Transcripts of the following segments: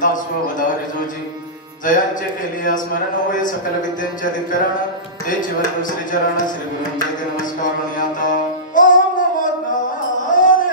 संतास्वधारी जोजी जयांचे केली स्मरण होय सकल विद्यांचे अधिकरण ते जीवन श्री चरण श्री गुरूंचे नमस्कार आणि आता ओम नमो नारायणेश्वर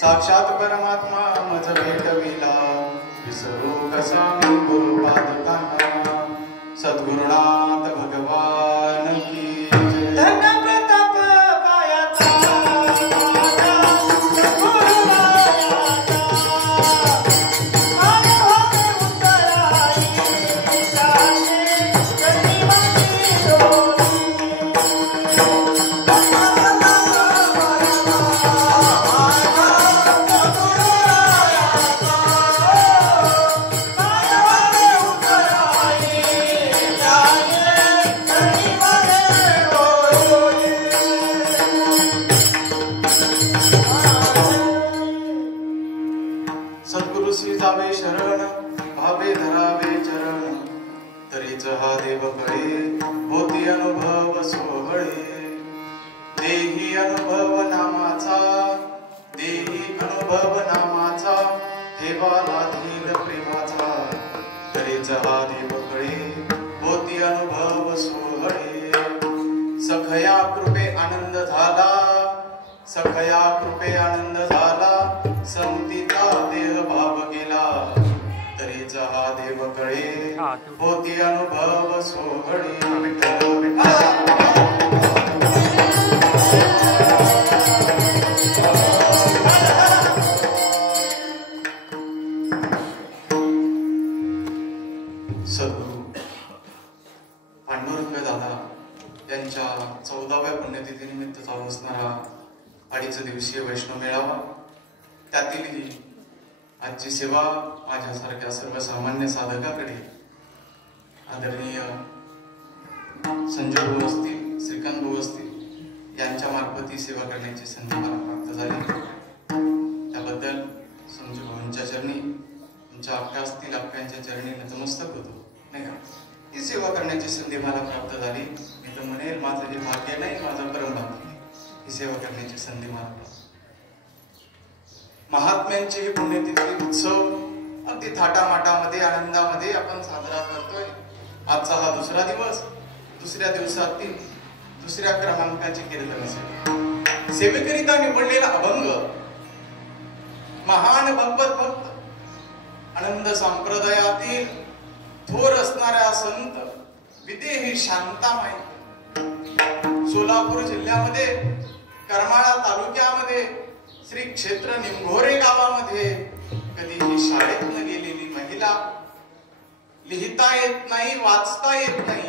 साक्षात परमात्मा मज भेटविला विसरू कसा मी गुरुपादकांना सद्गुरुनाथ भगवान की जय प्रताप कायाचा सखया कृपे आनंद झाला समतीचा देह भाव गेला तरीच हा देव कळे होती अनुभव सोहळे विठ्ठल विठ्ठल सद्गुरू पांडुरंग दादा यांच्या 14व्या पुण्यतिथीनिमित्त चालू असणारा 2.5 दिवसीय वैष्णव मेळावा त्यातीलही आजची सेवा माझ्यासारख्या सर्वसामान्य साधकाकडे आदरणीय संजय भाऊ असतील श्रीकांत भाऊ असतील यांच्या मार्फत ही सेवा करण्याची संधी मला प्राप्त झाली त्याबद्दल संजय भाऊंच्या चरणी तुमच्या आप्या असतील आप्यांच्या चरणी नतमस्तक होतो नाही का ही सेवा करण्याची संधी मला प्राप्त झाली मी तर म्हणेल माझं जे भाग्य नाही माझा परमभाग्य ही सेवा करण्याची संधी मला महात्म्यांची ही पुण्यतिथी उत्सव अगदी थाटामाटामध्ये आनंदामध्ये आपण साजरा करतोय आजचा हा दुसरा दिवस दुसऱ्या दिवसातील दुसऱ्या क्रमांकाची कीर्तन असेल सेवेकरिता निवडलेला अभंग महान भगवत भक्त आनंद संप्रदायातील थोर असणाऱ्या संत विदेही शांतामाई सोलापूर जिल्ह्यामध्ये करमाळा तालुक्यामध्ये श्री क्षेत्र निंभोरे गावामध्ये कधीही शाळेत न गेलेली महिला लिहिता येत नाही, वाचता येत नाही,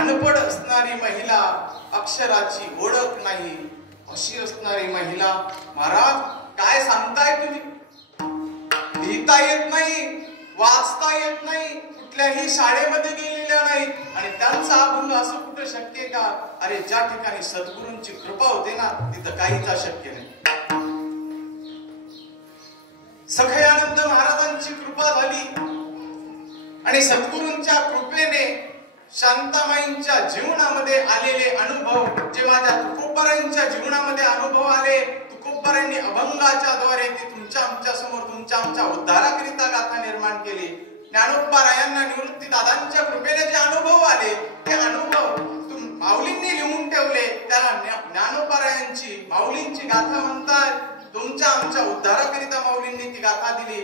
अनपढ असणारी महिला, अक्षराची ओळख नाही, अशी असणारी महिला, महाराज काय सांगताय तुम्ही? लिहिता येत नाही, वाचता येत नाही, कुठल्याही शाळेमध्ये गेलेल्या नाही, आणि त्यांचा अभंग असं कुठं शक्य का? अरे ज्या ठिकाणी सद्गुरूंची कृपा होते ना, तिथं काहीच अशक्य नाही. सखयानंद महाराजांची कृपा झाली आणि सद्गुरूंच्या कृपेने शांताबाईंच्या जीवनामध्ये आलेले अनुभव, जे माझ्या तुकोबारांच्या जीवनामध्ये अनुभव आले, तुकोबारांनी अभंगाच्या द्वारे ते तुमच्या आमच्या समोर, तुमच्या आमच्या उद्धाराकरिता गाथा निर्माण केली. ज्ञानोबारायांना निवृत्ती दादांच्या कृपेने जे अनुभव आले, ते अनुभव माऊलींनी लिहून ठेवले. त्याला ज्ञानोबारायांची, माऊलींची गाथा म्हणतात. तुमच्या आमच्या उद्धाराकरिता माऊलींनी ती गाथा दिली.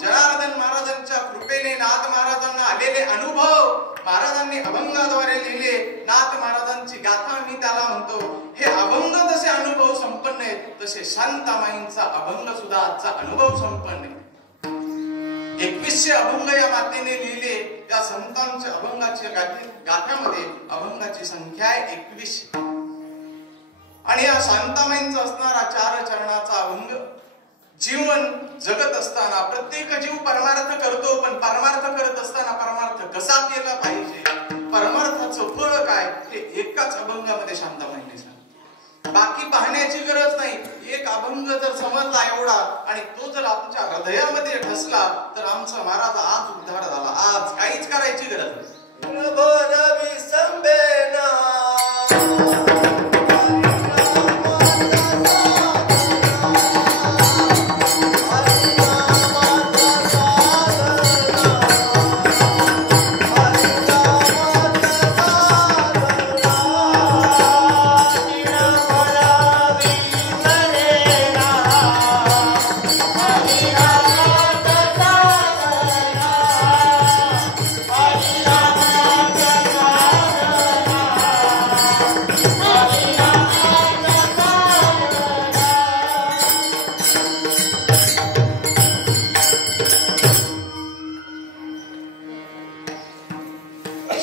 जनार्दन महाराजांच्या कृपेने नाथ महाराजांना आलेले अनुभव महाराजांनी अभंगाद्वारे लिहिले. नाथ महाराजांची गाथा मी त्याला म्हणतो. हे अभंग जसे अनुभव संपन्न आहेत, तसे शांताबाईंचा अभंग सुद्धा आजचा अनुभव संपन्न आहे. 2100 अभंग या मातेने लिहिले. त्या संतांच्या अभंगाच्या गाथ्यामध्ये अभंगाची संख्या आहे 2100. आणि या शांताबाईंचा असणारा 4 चरणाचा अभंग, जीवन जगत असताना प्रत्येक जीव परमार्थ करतो, पण परमार्थ करत असताना परमार्थ कसा केला पाहिजे, परमार्थाचं फळ काय, हे एकाच अभंगामध्ये शांताबाईंनी सांगितलं. बाकी पाहण्याची गरज नाही. एक अभंग जर समजला एवढा आणि तो जर आमच्या हृदयामध्ये ठसला, तर आमचा महाराज आज उद्धार झाला. आज काहीच करायची गरज नाही.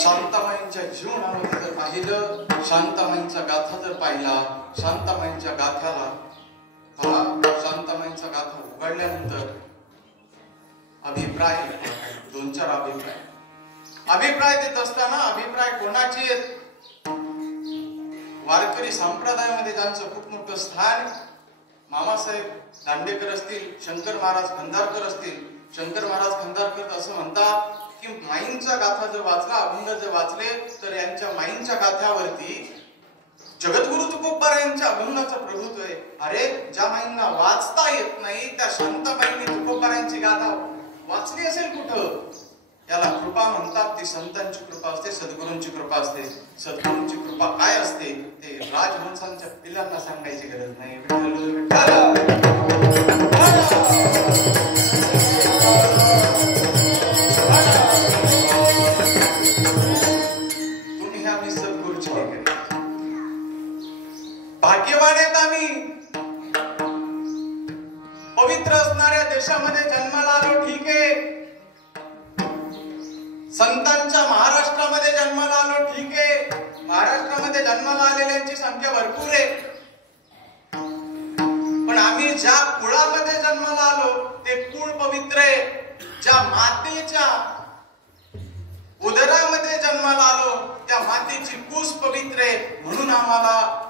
शांताबाईंच्या जीवनामध्ये जर पाहिलं, शांताबाईंचा गाथा जर पाहिला, शांताबाईंच्या गाथ्याला शांताबाईंचा गाथा उघडल्यानंतर अभिप्राय 2-4 अभिप्राय देत असताना, अभिप्राय कोणाचे आहेत? वारकरी संप्रदायामध्ये ज्यांचं खूप मोठं स्थान, मामासाहेब दांडेकर असतील, शंकर महाराज खंदारकर असतील. शंकर महाराज खंदारकर असं म्हणतात की माईंचा गाथा जर वाचला, अभंग जर वाचले, तर यांच्या माईंच्या गाथ्यावरती जगद्गुरु तुकोबारायांच्या अभंगाचा प्रभुत्व आहे. अरे ज्या माईंना वाचता येत नाही, त्या शांताबाईंनी तुकोबारायांची गाथा वाचली असेल कुठं? याला कृपा म्हणतात. ती संतांची कृपा असते, सद्गुरूंची कृपा असते. सद्गुरूंची कृपा काय असते ते राजहंसांच्या पिल्लांना सांगायची गरज नाही. तुम्ही आम्ही सद्गुरूची भाग्यवान आहेत. आम्ही पवित्र असणाऱ्या देशामध्ये जन्माला आलो, ठीक आहे. संतांच्या महाराष्ट्रामध्ये जन्माला आलो, ठीक आहे. महाराष्ट्रामध्ये जन्माला आलेल्यांची संख्या भरपूर आहे. पण आम्ही ज्या कुळामध्ये जन्माला आलो ते कुळ पवित्र आहे. ज्या मातेच्या उदरामध्ये जन्माला आलो त्या मातेची कुस पवित्र आहे. म्हणून आम्हाला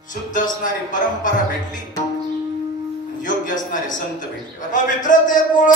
शुद्ध असणारी परंपरा भेटली, योग्य असणारे संत भेटले. पवित्र ते कुळ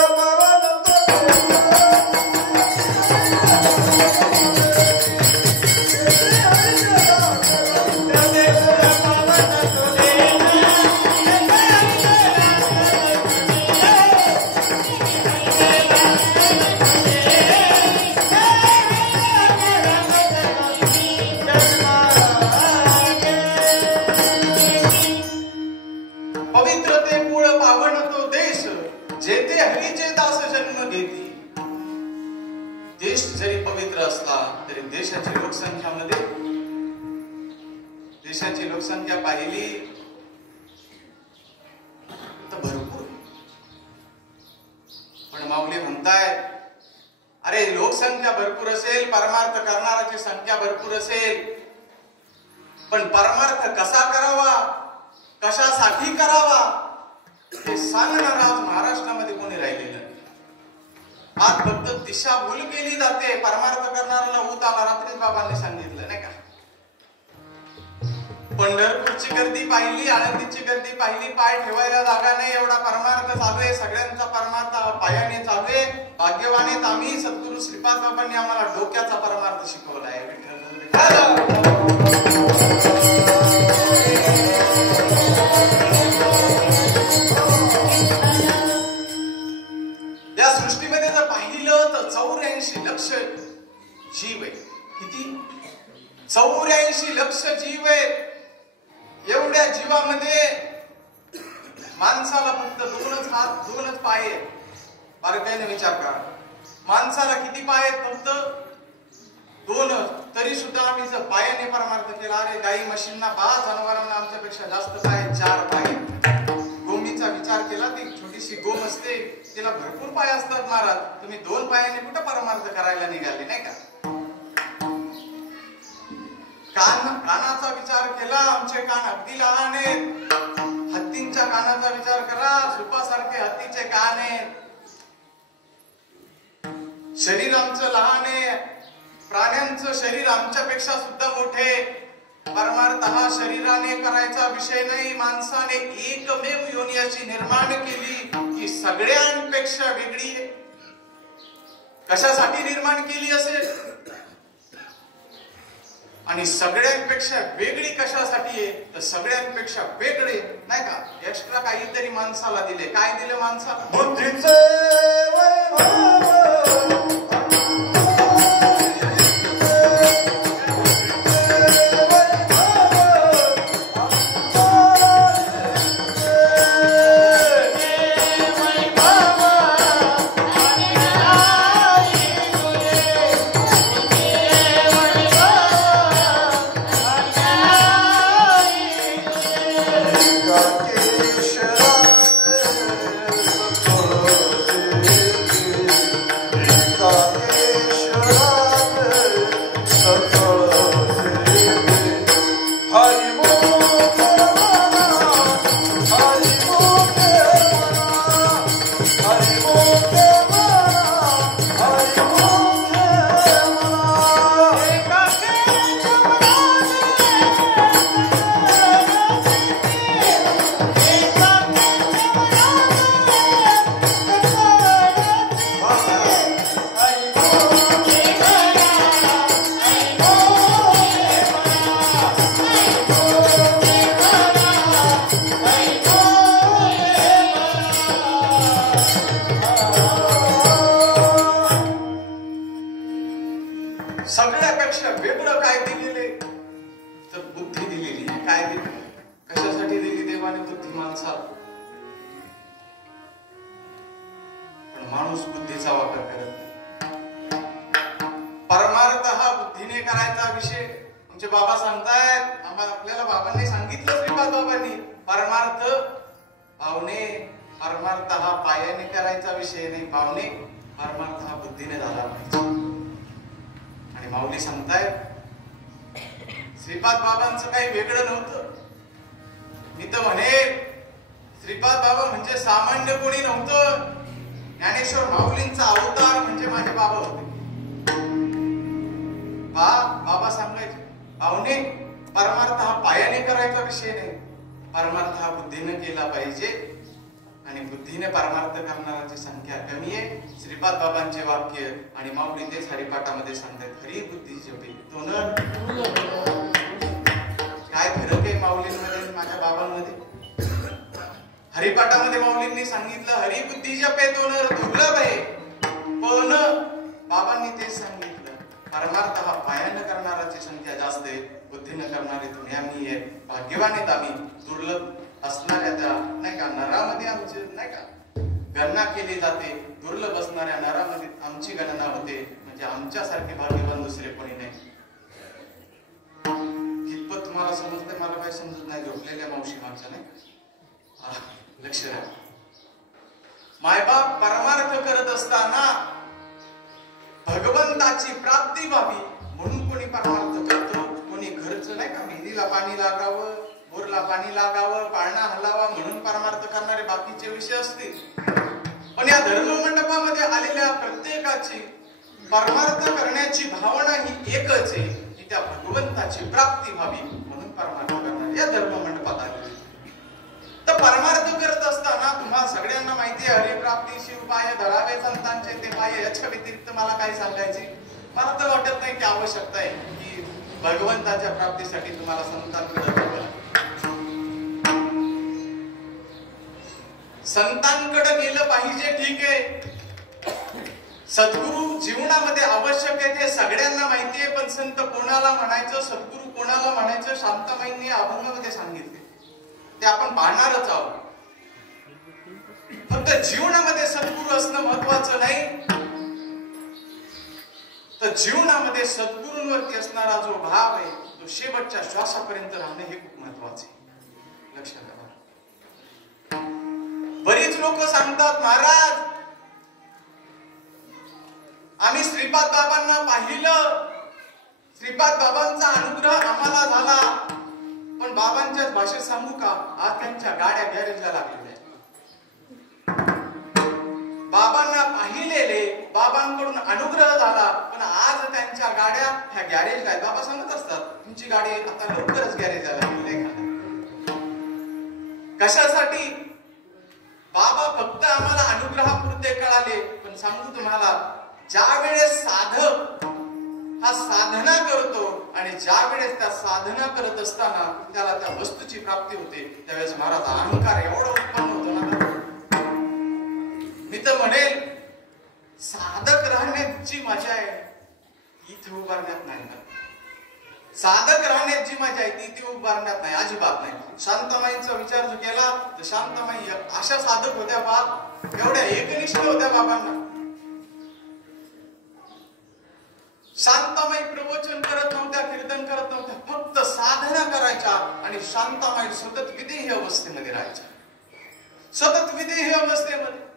देश जरी पवित्र असला तरी देशाची लोकसंख्या पाहिली तर भरपूर. पण माऊली म्हणतायत आपल्याकडे लोकसंख्या भरपूर असेल, परमार्थ करणाऱ्याची संख्या भरपूर असेल, पण परमार्थ कसा करावा, कशासाठी करावा हे सांगणार आज महाराष्ट्रामध्ये कोणी राहिलेलं नाही. आज फक्त दिशाभूल केली जाते. परमार्थ करणाऱ्याला ऊत आला, रात्रीच बाबांनी सांगितलं नाही का. पंढरपूरची गर्दी पाहिली, आळंदीची गर्दी पाहिली, पाय ठेवायला जागा नाही एवढा परमार्थ चालू आहे. सगळ्यांचा परमार्थ पायाने चालू आहे. भाग्यवानेत आम्ही, सद्गुरू श्रीपाद बाबांनी आम्हाला डोक्याचा परमार्थ शिकवला आहे. या सृष्टीमध्ये जर पाहिलं तर 84 लक्ष जीव आहे. किती? 84 लक्ष जीव आहेत. एवढ्या जीवामध्ये माणसाला फक्त 2च हात, 2च पाय आहेत. बारकाईने विचार करा, माणसाला किती पाय आहेत? फक्त 2च. तरी सुद्धा आम्ही जर पायाने परमार्थ केला, अरे गाई म्हशींना 5 जनावरांना आमच्यापेक्षा जास्त पाय, 4 पाय. गोमीचा विचार केला, ती छोटीशी गोम असते, तिला भरपूर पाय असतात. महाराज तुम्ही 2 पायाने कुठं परमार्थ करायला निघाले नाही का. कानाचा विचार केला, आमचे कान अगदी लहान आहेत. हत्तींच्या कानाचा विचार करा, सुपासारखे हत्तीचे कान आहेत. शरीर आमचं लहान आहे, प्राण्यांचं शरीर आमच्यापेक्षा सुद्धा मोठे. परमार्थ हा शरीराने करायचा विषय नाही. माणसाने एकमेव योनी अशी निर्माण केली की सगळ्यांपेक्षा वेगळी आहे. कशासाठी निर्माण केली असेल आणि सगळ्यांपेक्षा वेगळी कशासाठी आहे? तर सगळ्यांपेक्षा वेगळे नाही का, एक्स्ट्रा काहीतरी माणसाला दिले. काय दिले माणसाला? बुद्धीचे सगळ्यापेक्षा वेगळं काय दिलेले तर बुद्धी दिलेली आहे. काय दिली? कशासाठी दिली देवाने बुद्धी माणसाला? पण माणूस बुद्धीचा वापर करत नाही. परमार्थ हा बुद्धीने करायचा विषय. आमचे बाबा सांगतायत, आपल्याला बाबांनी सांगितलं, श्रीपाद बाबांनी, परमार्थ पावणे, परमार्थ हा पायाने करायचा विषय नाही. पावणे परमार्थ हा बुद्धीने झाला पाहिजे. आणि माऊली सांगतायत श्रीपाद बाबांचं काही वेगळं नव्हतं. मी तर म्हणे श्रीपाद बाबा म्हणजे सामान्य कोणी नव्हतं. ज्ञानेश्वर माऊलींचा अवतार म्हणजे माझे बाबा होते. बाबा सांगायचे, पाहुणे परमार्थ हा पायाने करायचा विषय नाही. परमार्थ हा बुद्धीने केला पाहिजे. आणि बुद्धीने परमार्थ करणाऱ्यांची संख्या कमी आहे. श्रीपाद बाबांचे वाक्य आणि माऊली तेच हरिपाठामध्ये सांगतात, हरी बुद्धी जपे तोन. काय फरक आहे माऊलींमध्ये माझ्या बाबांमध्ये? हरिपाठामध्ये माऊलींनी सांगितलं, हरी बुद्धी जपे तोन दुर्लभ आहे. पण बाबांनी तेच सांगितलं, परमार्थ हा पायाने करणाऱ्याची संख्या जास्त आहे, बुद्धीने करणारे तुम्ही आम्ही आहे. भाग्यवान आहेत आम्ही. दुर्लभ असणाऱ्या त्या नाही का नरामध्ये आमची नाही का गणना केली जाते. दुर्लभ असणाऱ्या नरामध्ये आमची गणना होते. म्हणजे आमच्यासारखे भाग्यवान दुसरे कोणी नाही. कितपत तुम्हाला समजतंय मला काही समजत नाही. झोपलेल्या मावशी मागच्या नाही. लक्ष द्या. मायबाप परमार्थ करत असताना भगवंताची प्राप्ती व्हावी म्हणून कोणी परमार्थ करतो, कोणी घरचं नाही का मेहंदीला पाणी लागावं, बोरला पाणी लागावं, पाळणा हलावा म्हणून परमार्थ करणारे बाकीचे विषय असतील. पण या धर्म मंडपामध्ये आलेल्या प्रत्येकाची परमार्थ करण्याची भावना ही एकच आहे की त्या भगवंताची प्राप्ती व्हावी म्हणून परमार्थ करणार या धर्म मंडपात आले. तर परमार्थ करत असताना तुम्हाला सगळ्यांना माहिती आहे हरिप्राप्ती शिवपाय धरावे संतांचे ते पाय. याच्या व्यतिरिक्त मला काय सांगायचे, मला तर वाटत नाही की आवश्यकता आहे की भगवंताच्या प्राप्तीसाठी तुम्हाला संतांकडे जावं लागेल. संतांकडे गेलं पाहिजे ठीक आहे, सद्गुरु जीवनामध्ये आवश्यक आहे ते सगळ्यांना माहिती आहे. पण संत कोणाला म्हणायचं, सद्गुरु कोणाला म्हणायचं शांताबाईंनी अभंगामध्ये सांगितले, ते आपण पाहणारच आहोत. फक्त जीवनामध्ये सद्गुरु असणं महत्वाचं नाही, तर जीवनामध्ये सद्गुरूंवरती असणारा जो भाव आहे तो शेवटच्या श्वासापर्यंत राहणं हे खूप महत्वाचे. लक्षात घ्या. बरीच लोक सांगतात महाराज आम्ही श्रीपाद बाबांना पाहिलं, श्रीपाद बाबांचा अनुग्रह आम्हाला झाला, पण बाबांच्याच भाषेत सांगू का, आज त्यांच्या गाड्या गॅरेजला लागलेल्या. बाबांना पाहिलेले, बाबांकडून अनुग्रह झाला, पण आज त्यांच्या गाड्या ह्या गॅरेजला आहेत. बाबा सांगत असतात तुमची गाडी आता लवकरच गॅरेजला लागलेली आहे. कशासाठी? बाबा फक्त आम्हाला अनुग्रहापुरते कळाले. पण सांगू तुम्हाला, ज्या वेळेस साधक हा साधना करतो आणि ज्या वेळेस त्या साधना करत असताना त्याला त्या वस्तूची प्राप्ती होते, त्यावेळेस महाराज अहंकार एवढा उत्पन्न होतो ना. मी तर म्हणेल साधक राहण्याची मजा आहे इथे उभारण्यात नाही ना. साधक राहण्याची मजा आहे ती इथे उभारण्यात नाही, अजिबात नाही. शांतामाईंचा विचार जो केला तर शांतामाई अशा साधक होत्या बाप, एवढ्या एकनिष्ठ होत्या बाबांना. शांतामाई प्रवचन करत नव्हत्या, कीर्तन करत नव्हत्या, फक्त साधना करायच्या आणि शांतामाई सतत विदेही अवस्थेमध्ये राहायच्या, सतत विदेही अवस्थेमध्ये.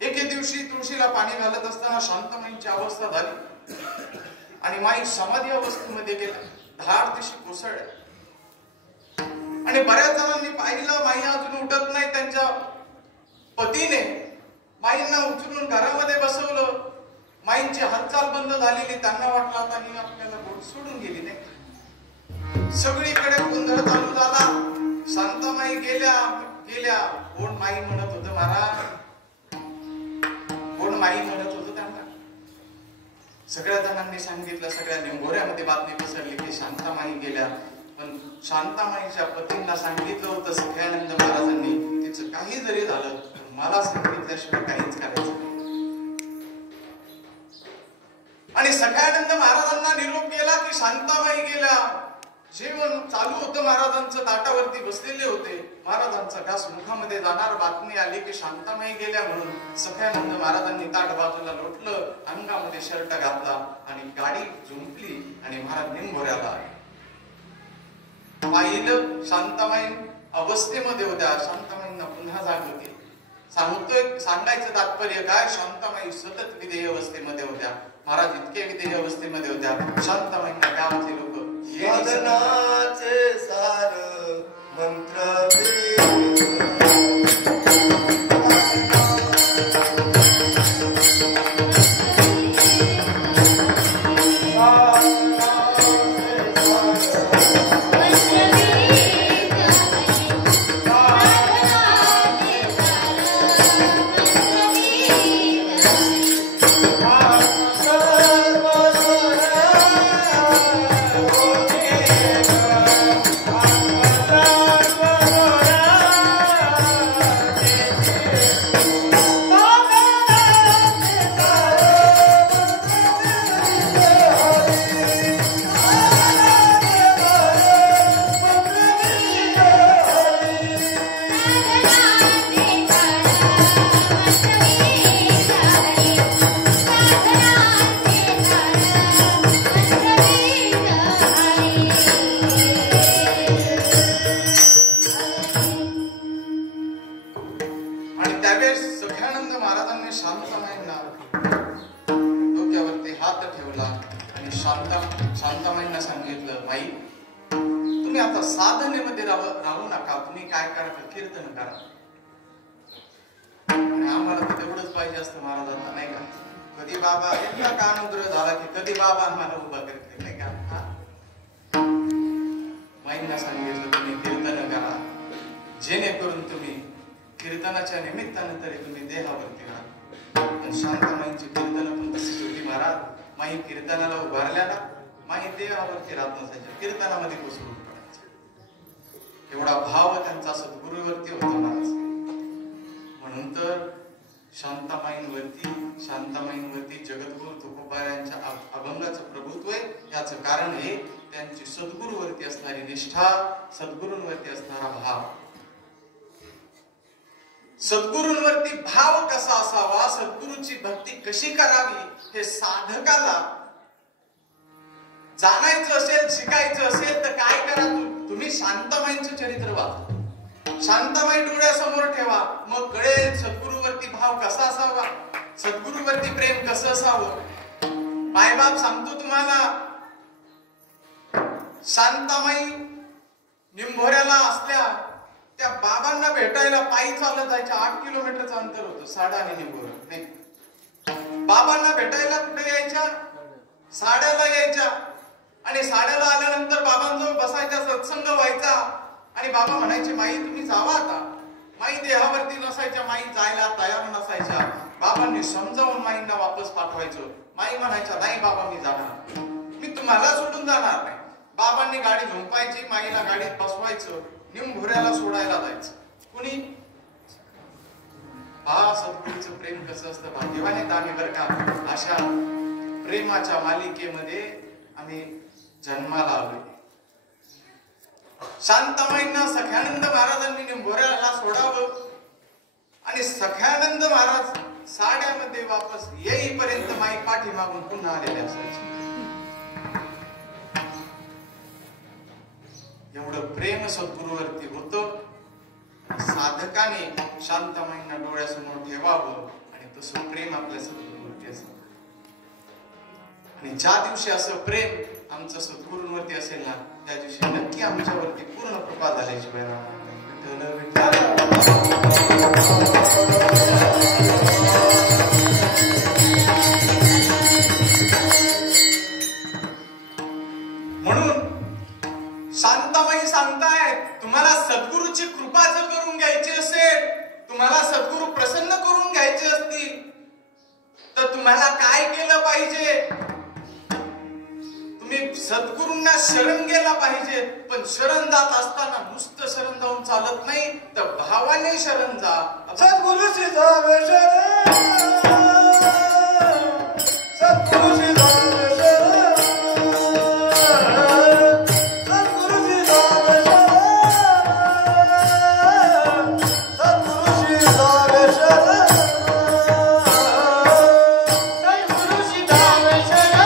एके दिवशी तुळशीला पाणी घालत असताना शांतामाईंची अवस्था झाली आणि माई समाधी अवस्थेमध्ये गेल्या, धाड दिशी कोसळल्या. आणि बऱ्याच जणांनी पाहिलं माई अजून उठत नाही. त्यांच्या पतीने माईंना उचलून घरामध्ये बसवलं. माईंची हालचाल बंद झालेली, त्यांना वाटलं आता ही आपल्याला बोट सोडून गेली नाही. सगळीकडे गोंधळ चालू झाला. शांतामाई गेल्या गेल्या. कोण माई म्हणत होतं महाराज, कोण माई म्हणत होतं त्यांना. सगळ्या जणांनी सांगितलं, सगळ्या निंभोऱ्यामध्ये बातमी पसरली की शांतामाई गेल्या. पण शांतामाईच्या पतींना सांगितलं होतं सख्यानंद महाराजांनी, तिचं काही जरी झालं मला सांगितल्याशिवाय काहीच करायचं नाही. आणि सख्यानंद महाराजांना निरोप केला की शांतामाई गेल्या. जेवण चालू होतं, महाराजांचं ताटावरती बसलेले होते. महाराजांचा घास मुखामध्ये जाणार, बातमी आली की शांतामाई गेल्या म्हणून. सख्यानंद महाराजांनी ताट बाजूला लोटलं, अंगामध्ये शर्ट घातला आणि गाडी झुंपली आणि महाराज निंभोऱ्याला पाहिलं. शांतामाई अवस्थेमध्ये होत्या. शांतामाईंना पुन्हा जाग होती. सांगायचं तात्पर्य काय, शांतामाई सतत विदेही अवस्थेमध्ये होत्या. महाराज इतके विदेही अवस्थेमध्ये होत्या, शांतामाईंना गावाचे लोक साधनाचे सार मंत्र शांतामाईंना सांगितलं, माई तुम्ही आता साधनेमध्ये राहू नका, तुम्ही काय करा, कीर्तन करा. आणि आम्हाला तर तेवढंच पाहिजे असतं महाराजांना, नाही का? कधी बाबा इतका कानुग्रह झाला की कधी बाबा आम्हाला उभा करते, नाही का? माईंना सांगितलं तुम्ही कीर्तन करा, जेणेकरून तुम्ही कीर्तनाच्या निमित्तानं तरी तुम्ही देहावरती राहा. पण शांतामाईंची कीर्तन पण तशीच होती महाराज. माई कीर्तनाला उभारल्याला माई देहावरती राहत नसायच्या, कीर्तनामध्ये कोसळून पडायच्या. एवढा भाव त्यांचा सद्गुरूवरती होता महाराज. म्हणून तर शांतामाईंवरती जगद्गुरु तुकोबारायांच्या अभंगाचं प्रभुत्व आहे. याचं कारण हे त्यांची सद्गुरूवरती असणारी निष्ठा, सद्गुरूंवरती असणारा भाव. सद्गुरूंवरती भाव कसा असावा, सद्गुरूची भक्ती कशी करावी, हे साधकाला जाणायचं असेल, शिकायचं असेल तर काय करा, तुम्ही शांतामाईंचं चरित्र वाचा. शांतामाई डोळ्यासमोर ठेवा, मग कळेल सद्गुरूवरती भाव कसा असावा, सद्गुरूवरती प्रेम कसं असावं. मायबाप सांगतो तुम्हाला, शांतामाई निंभोऱ्याला असल्या त्या बाबांना भेटायला पायी चालत जायच्या. 8 किलोमीटरचं अंतर होतं, साडा आणि निंभोरा. नाही, बाबांना भेटायला कुठे यायच्या? साड्याला यायच्या. आणि साड्याला आल्यानंतर बाबांजवळ बसायच्या, सत्संग व्हायचा. आणि बाबा म्हणायचे, माई तुम्ही जावा आता. माई देहावरती नसायच्या, माई जायला तयार नसायच्या. बाबांनी समजावून माईंना वापस पाठवायचं. माई म्हणायच्या, नाही बाबा मी जाणार, मी तुम्हाला सोडून जाणार नाही. बाबांनी गाडी झोपायची, माईला गाडीत बसवायचं, निंभोऱ्याला सोडायला जायचं. कुणी हा सद्गुरूचं प्रेम कसं असतं, भाग्यवान दानी बर का. अशा प्रेमाच्या मालिकेमध्ये आम्ही जन्माला आलोय. शांतामाईंना सख्यानंद महाराजांनी निंभोऱ्याला सोडावं आणि सख्यानंद महाराज साड्यामध्ये वापस येईपर्यंत माई पाठीमागून पुन्हा आलेले असायचे. एवढं प्रेम सद्गुरूवरती होतं. साधकाने शांतामाईंना डोळ्यासमोर ठेवावं आणि तसं प्रेम आपल्या सद्गुरूवरती असावं. आणि ज्या दिवशी असं प्रेम आमचं सद्गुरूंवरती असेल ना, त्या दिवशी नक्की आमच्यावरती पूर्ण कृपा झाल्याशिवाय म्हणून शांतामाई सांगताय, तुम्हाला सद्गुरूची कृपा जर करून घ्यायची असेल, तुम्हाला सद्गुरू प्रसन्न करून घ्यायचे असतील तर तुम्हाला काय केलं पाहिजे? तुम्ही सद्गुरूंना शरण गेला पाहिजे. पण शरण जात असताना नुसतं शरण जाऊन चालत नाही, तर भावाने शरण जा. सद्गुरूची जावे शरण, सद्गुरूची जावे शरण, सद्गुरूची जावे शरण, सद्गुरूची जावे शरण, सद्गुरूची जावे शरण, सद्गुरूची जावे शरण,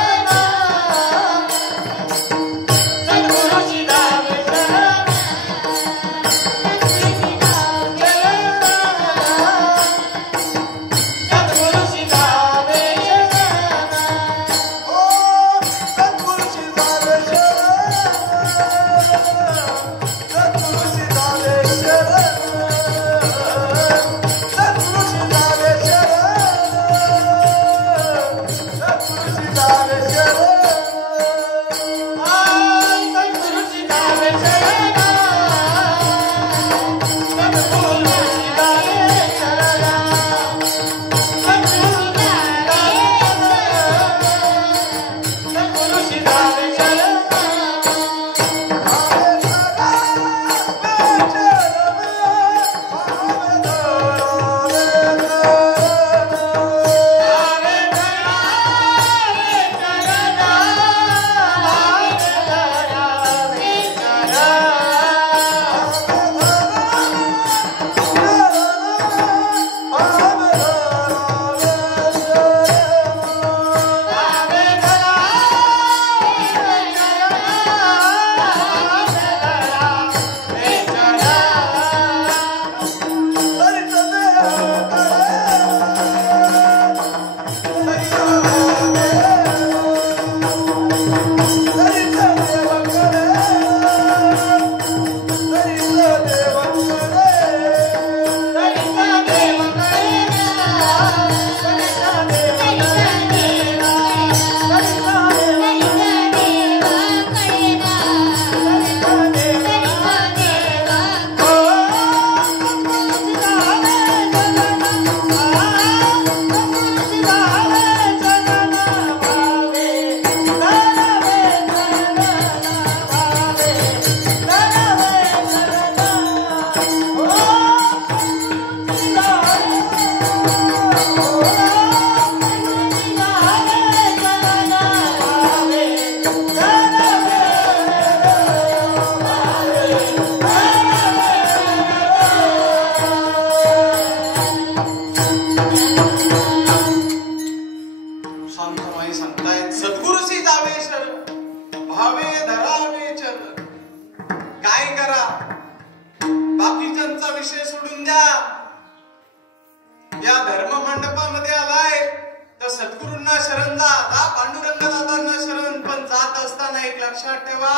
म्हणतायत सद्गुरूशी जावे शरण भावे धरावे चरण. काय करा, बाकीच्यांचा विषय सोडून द्या. या धर्म मंडपामध्ये आलाय तर सद्गुरूंना शरण जा, पांडुरंग दादांना शरण. पण जात असताना एक लक्षात ठेवा,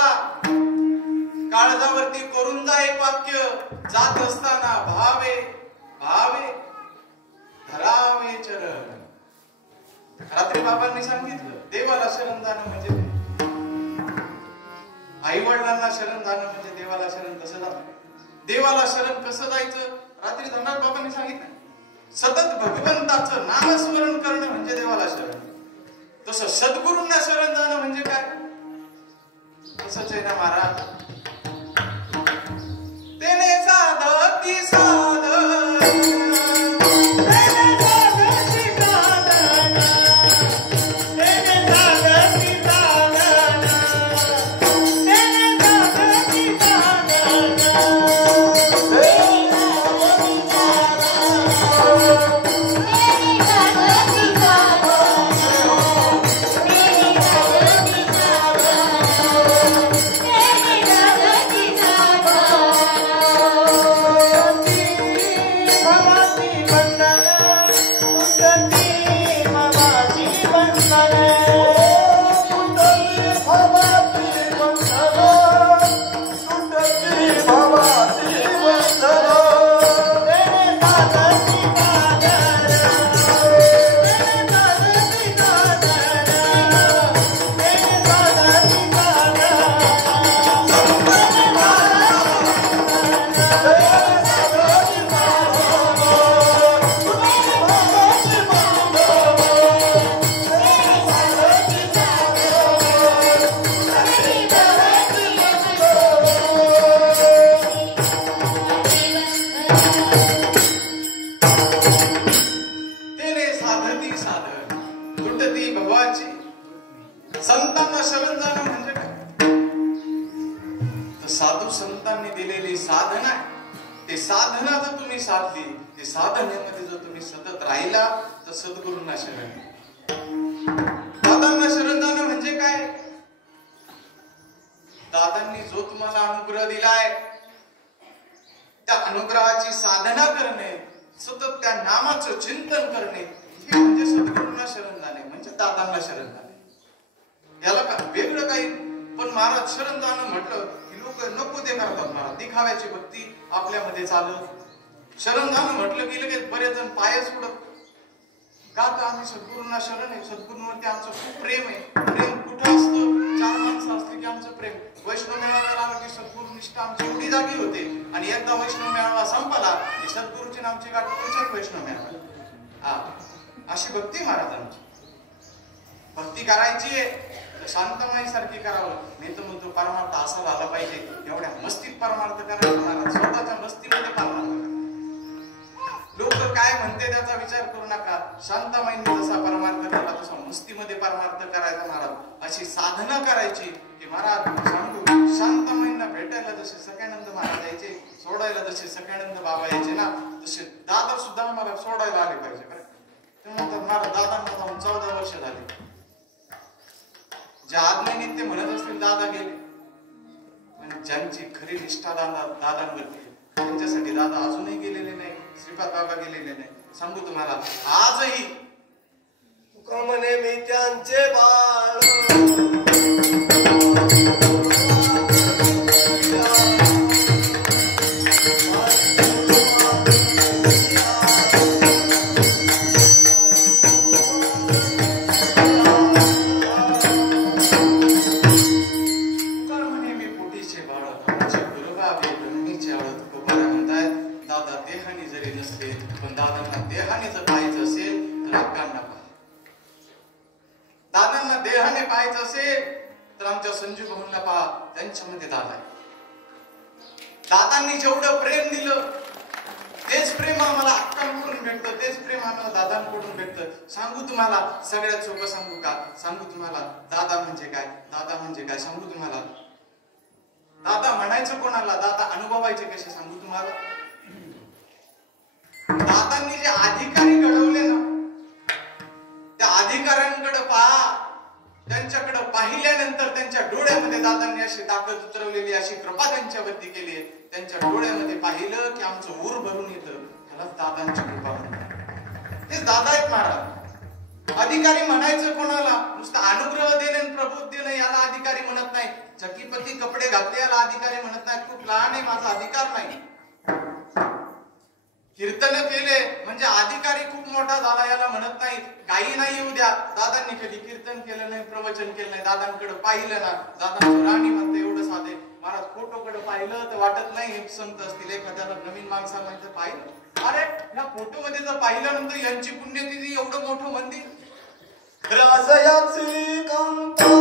काळजावरती करून जा एक वाक्य, जात असताना भावे भावे धरावे चरण. रात्री बाबांनी सांगितलं देवाला शरण जाणं म्हणजे आई वडिलांना शरण जाणं म्हणजे देवाला शरण कसं जाणं. देवाला शरण कसं जायचं रात्री धनराज बाबांनी सांगितलं. सतत भगवंताचं नामस्मरण करणं म्हणजे देवाला शरण. तसं सद्गुरूंना शरण जाणं म्हणजे काय, तसंच आहे ना महाराज. तेने साधती साधन संतांना शरण जाणं म्हणजे काय, तर साधू संतांनी दिलेली साधना, ते साधना जर तुम्ही साधली, ते साधनेमध्ये जर तुम्ही सतत राहिला तर सद्गुरूंना शरण. दादांना शरण जाणं म्हणजे काय, दादांनी जो तुम्हाला अनुग्रह दिलाय त्या अनुग्रहाची साधना करणे, सतत त्या नामाचं चिंतन करणे, हे म्हणजे सद्गुरूंना शरण जाणे, म्हणजे दादांना शरण जाणे. याला का वेगळं काही. पण महाराज शरण जाणं म्हटलं की लोक नको ते करतात महाराज, दिखाव्याची भक्ती आपल्यामध्ये चालत. शरण जाणं म्हटलं की लगेच बरेच जण पाय सोडत का, तर आम्ही सद्गुरूंना शरण आहे, सद्गुरूंवरती आमचं खूप प्रेम आहे. प्रेम कुठं असतं, चार माणसं असली की आमचं प्रेम. वैष्णव मेळाव्याला आलं की सद्गुरू निष्ठा आमची एवढी जागी होते, आणि एकदा वैष्णव मेळावा संपला की सद्गुरूची नामची गाठ पुढच्याच वैष्णव मेळावा. अशी भक्ती महाराजांची. भक्ती करायची आहे तर शांतमय सारखी करावं, नाही तर मग तो परमार्थ असा झाला पाहिजे. एवढ्या मस्तीत परमार्थ करायचा महाराज, स्वतःच्या मस्तीमध्ये परमार्थ. लोक काय म्हणते त्याचा विचार करू नका. शांतमयीने जसा परमार्थ केला तसा मस्तीमध्ये परमार्थ करायचा महाराज. अशी साधना करायची की महाराज सांगू, शांतमयींना भेटायला जसे सख्यानंद महाराज यायचे, सोडायला जसे सख्यानंद बाबा यायचे ना, तसे दादा सुद्धा आम्हाला सोडायला आले पाहिजे. ते म्हणतात महाराज दादांना जाऊन 14 वर्ष झाले. ज्या आज्ञेनित्य म्हणत असतील दादा गेले, पण ज्यांची खरी निष्ठा दादांवरती, त्यांच्यासाठी दादा अजूनही गेलेले नाही, श्रीपाद बाबा गेलेले नाही. सांगू तुम्हाला आजही तुका म्हणे मी त्यांचे बाळ. संजू भाऊंना पहा, त्यांच्यामध्ये दादा आहे. दादांनी जेवढं प्रेम दिलं तेच प्रेम आम्हाला अक्कांकडून भेटतं, तेच प्रेम आम्हाला दादांकडून भेटतं. सांगू तुम्हाला, सगळ्यात सोपं सांगू का, सांगू तुम्हाला दादा म्हणजे काय, दादा म्हणजे काय सांगू तुम्हाला. दादा म्हणायचं कोणाला, दादा अनुभवायचे कसे सांगू तुम्हाला. दादांनी जे अधिकारी घडवले ना, त्या अधिकाऱ्यांकडे पहा. त्यांच्याकडे पाहिल्यानंतर त्यांच्या डोळ्यामध्ये दादांनी अशी ताकद उतरवलेली, अशी कृपा त्यांच्यावरती केली आहे. त्यांच्या डोळ्यामध्ये पाहिलं की आमचं ऊर भरून येतं. त्याला दादांची कृपा म्हणतात. हे दादा आहेत महाराज. अधिकारी म्हणायचं कोणाला? नुसतं अनुग्रह देणे आणि प्रबोध देणं याला अधिकारी म्हणत नाही. चकीपती कपडे घातले याला अधिकारी म्हणत नाही. खूप लहान आहे माझा अधिकार नाही. कीर्तन केले म्हणजे अधिकारी खूप मोठा झाला याला म्हणत नाही. काही नाही येऊ द्या. दादांनी कधी कीर्तन केलं नाही, प्रवचन केलं नाही, दादांकडे पाहिलं ना, दादांची राणी म्हणते एवढं साधे. महाराज फोटोकडे पाहिलं तर वाटत नाही हे संत असतील. एखाद्याला नवीन माणसाला तर पाहिलं, अरे या फोटो मध्ये जर पाहिल्यानंतर यांची पुण्यतिथी एवढं मोठं मंदिर. राजयाची कंता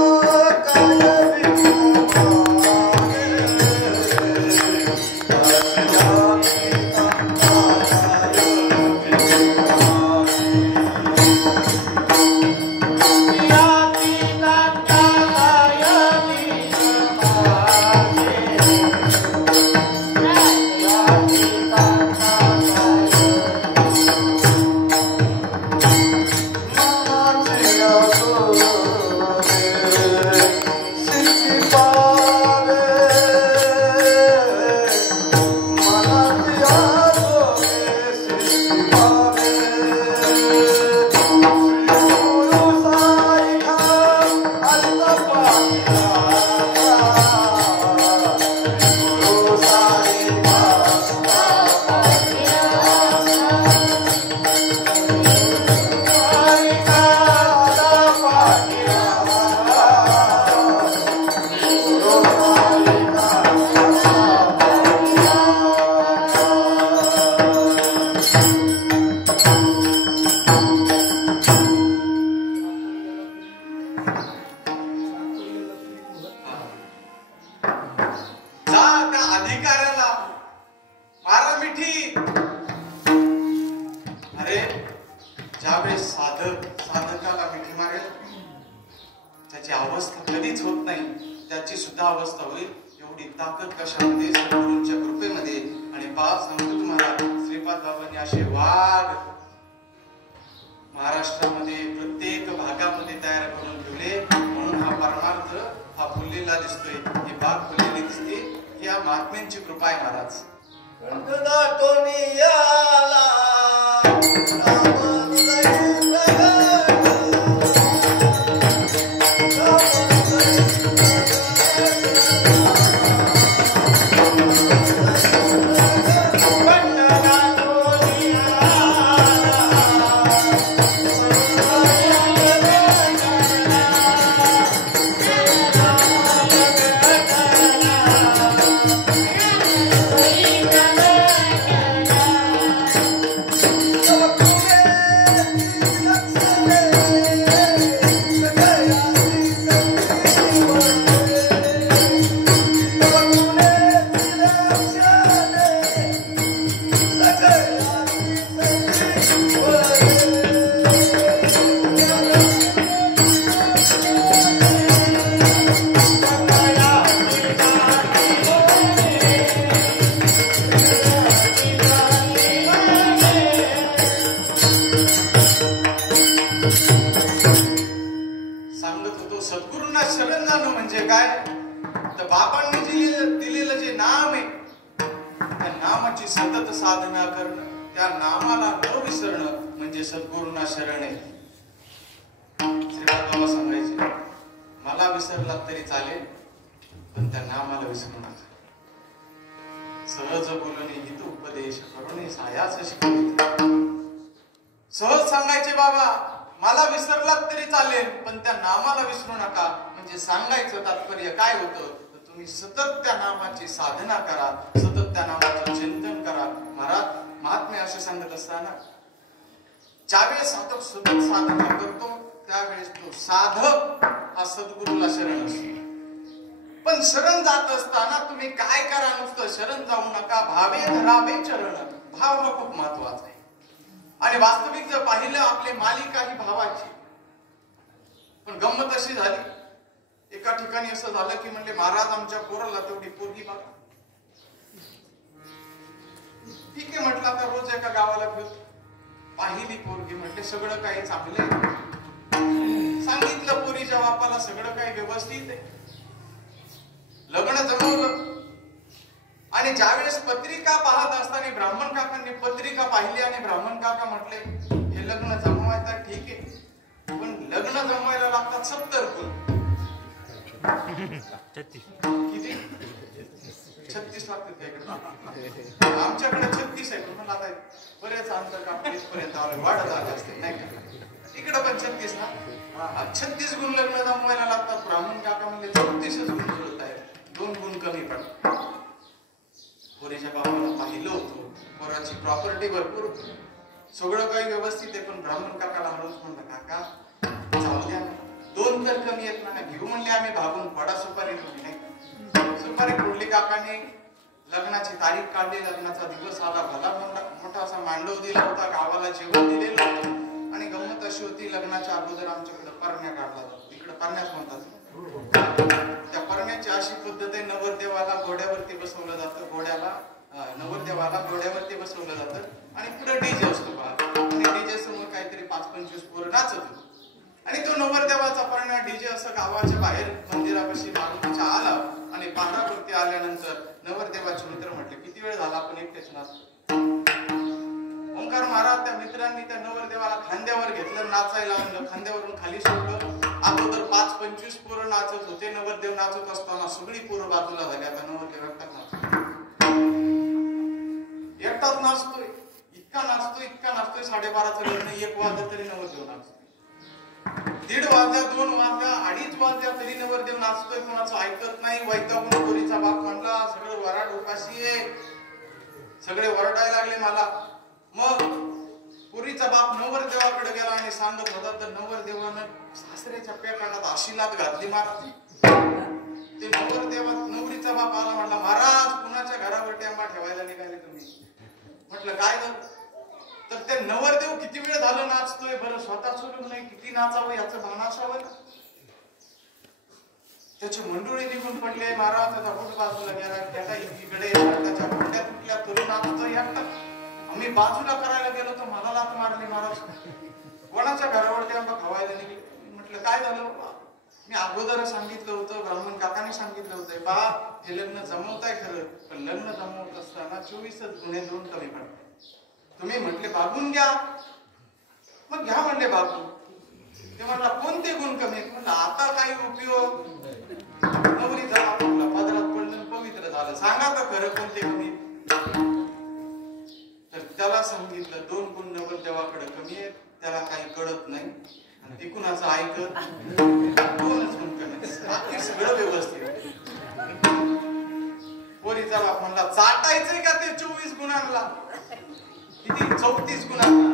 काय सहज सांगायचे बाबा मला विसरलात तरी चालेल पण त्या नामाला विसरू नका. म्हणजे सांगायचं तात्पर्य काय होतं, तुम्ही सतत त्या नामाची साधना करा, सतत त्या नामाचं चिंतन करा. महाराज महात्मे असे सांगत असताना ज्यावेळेस साधक सतत साधना करतो त्यावेळेस तो साधक हा सद्गुरूला शरण असतो. पण शरण जात असताना तुम्ही काय करा, नुसतं शरण जाऊ नका, भावे धरावे चरण. भाव हा खूप महत्वाचा आहे. आणि वास्तविक जर पाहिलं आपले मालिका ही भावाची. पण गंमत अशी झाली, एका ठिकाणी असं झालं की म्हणले महाराज आमच्या पोराला तेवढी पोरगी बघा. ठीक आहे म्हटलं, आता रोज एका गावाला फिरतो, पाहिली पोरगी, म्हटले सगळं काही चांगलं आहे, सांगितलं पोरीच्या बापाला सगळं काही व्यवस्थित आहे, लग्न जमवलं. आणि ज्यावेळेस पत्रिका पाहत असताना ब्राह्मण काकांनी पत्रिका पाहिली आणि ब्राह्मण काका म्हटले हे लग्न जमवायचं ठीक आहे, पण लग्न जमवायला लागतात 70 गुण. किती? 36 लागतात. आमच्याकडे 36 आहे. तुम्हाला आता बरेच अंतर का 30 पर्यंत आलं, वाढत आले असते नाही का? इकडे पण 36 ना. 36 गुण लग्न जमवायला लागतात. ब्राह्मण काका म्हणले 34च गुण जुळत आहे, 2 गुण कमी पडतात. पोरीच्या बाबाला पाहिलं होतं, पोराची प्रॉपर्टी भरपूर होती, सगळं काही व्यवस्थित आहे, पण ब्राह्मण काकाला हळूच म्हणलं काका जाऊ द्या, 2 तर कमी येत ना, घेऊ म्हणले आम्ही भागून. पडा सुपारी ठेवली नाही, सुपारी फोडली. काकाने लग्नाची तारीख काढली, लग्नाचा दिवस आला. भला मोठा असा मांडव दिला होता, गावाला जेवण दिलेलं होतं. आणि गंमत अशी होती, लग्नाच्या अगोदर आमच्याकडे परण्या काढला जातो, इकडे परण्याच म्हणतात. त्या परण्याची अशी पद्धत आहे, नवरदेवाला घोड्यावरती बसवलं जातं, नवरदेवाला घोड्यावरती बसवलं जातं आणि पुढे डीजे असतो बा, आणि डीजे समोर काहीतरी 5-25 पोरं नाचत होते. आणि तो नवरदेवाचा परण्या डीजे असं गावाच्या बाहेर मंदिरापाशी मारुतीच्या आला. आणि पांढरावरती आल्यानंतर नवरदेवाचे मित्र म्हटले किती वेळ झाला आपण एकटेच नाच. ओंकार महाराज त्या मित्रांनी त्या नवरदेवाला खांद्यावर घेतलं, नाचायला आणलं, खांद्यावरून खाली सोडलं. अगोदर 5-25 पोरं नाचत होते, नवरदेव नाचत असताना सगळी पोरं बाजूला झाली. आता नवरदेव एकटाच नाचतोय, इतका नाचतोय 12:30चं लग्न, 1 वाजता तरी नवरदेव नाचतोय, 1:30 वाजल्या, 2 वाजल्या, 2:30 वाजल्या तरी नवरदेव नाचतोय, कोणाचं ऐकत नाही. वैतागून पोरीचा बाप म्हणला सगळं वराड उपाशी आहे, सगळे वरडायला लागले मला. मग पोरीचा बाप नवरदेवाकडे गेला आणि सांगत होता, तर नवरदेवानं सासऱ्याच्या पेटात अशी लात घातली महाराज. ते नवरीचा बाप आला, म्हटला महाराज कुणाच्या घरावर टेंबा ठेवायला निघाले तुम्ही? म्हटलं काय झालं? तर ते नवरदेव किती वेळ झालं नाचतोय, बरं स्वतः सोडून नाही, किती नाचावं याचं भान असावं. त्याची मंडोळी निघून पडले महाराज, त्याचा बोट बाजूला गेला, त्याला इकडे त्याच्या कोंड्या तुटल्या, तरुण नाचतोय एकटा. आम्ही बाजूला करायला गेलो तर मला लात मारली महाराज, कोणाच्या घरावर टेंबा खवायला निघले. म्हटलं काय झालं? मी अगोदर सांगितलं होतं, ब्राह्मण काकाने सांगितलं होतं, बा हे लग्न जमवताय खरं, पण लग्न जमवत असताना 24च गुन्हे 2 कमी पडतात. तुम्ही म्हटले भागून घ्या, मग घ्या म्हणले भागून. ते म्हटला कोणते गुण कमी? म्हटलं आता काही उपयोग, नवरी झाला म्हटलं, पदरात पडलं, पवित्र झालं, सांगा तर खरं कोणते कमी? तर त्याला सांगितलं 2 गुण नवरदेवाकडे कमी आहेत, त्याला काही कळत नाही, आणि ते कुणाचं ऐकत, 2च गुण कमी, बाकी सगळं व्यवस्थित. पोरीचा बाप म्हणला चाटायचंय का ते 24 गुणांना? किती? 34 गुणांना.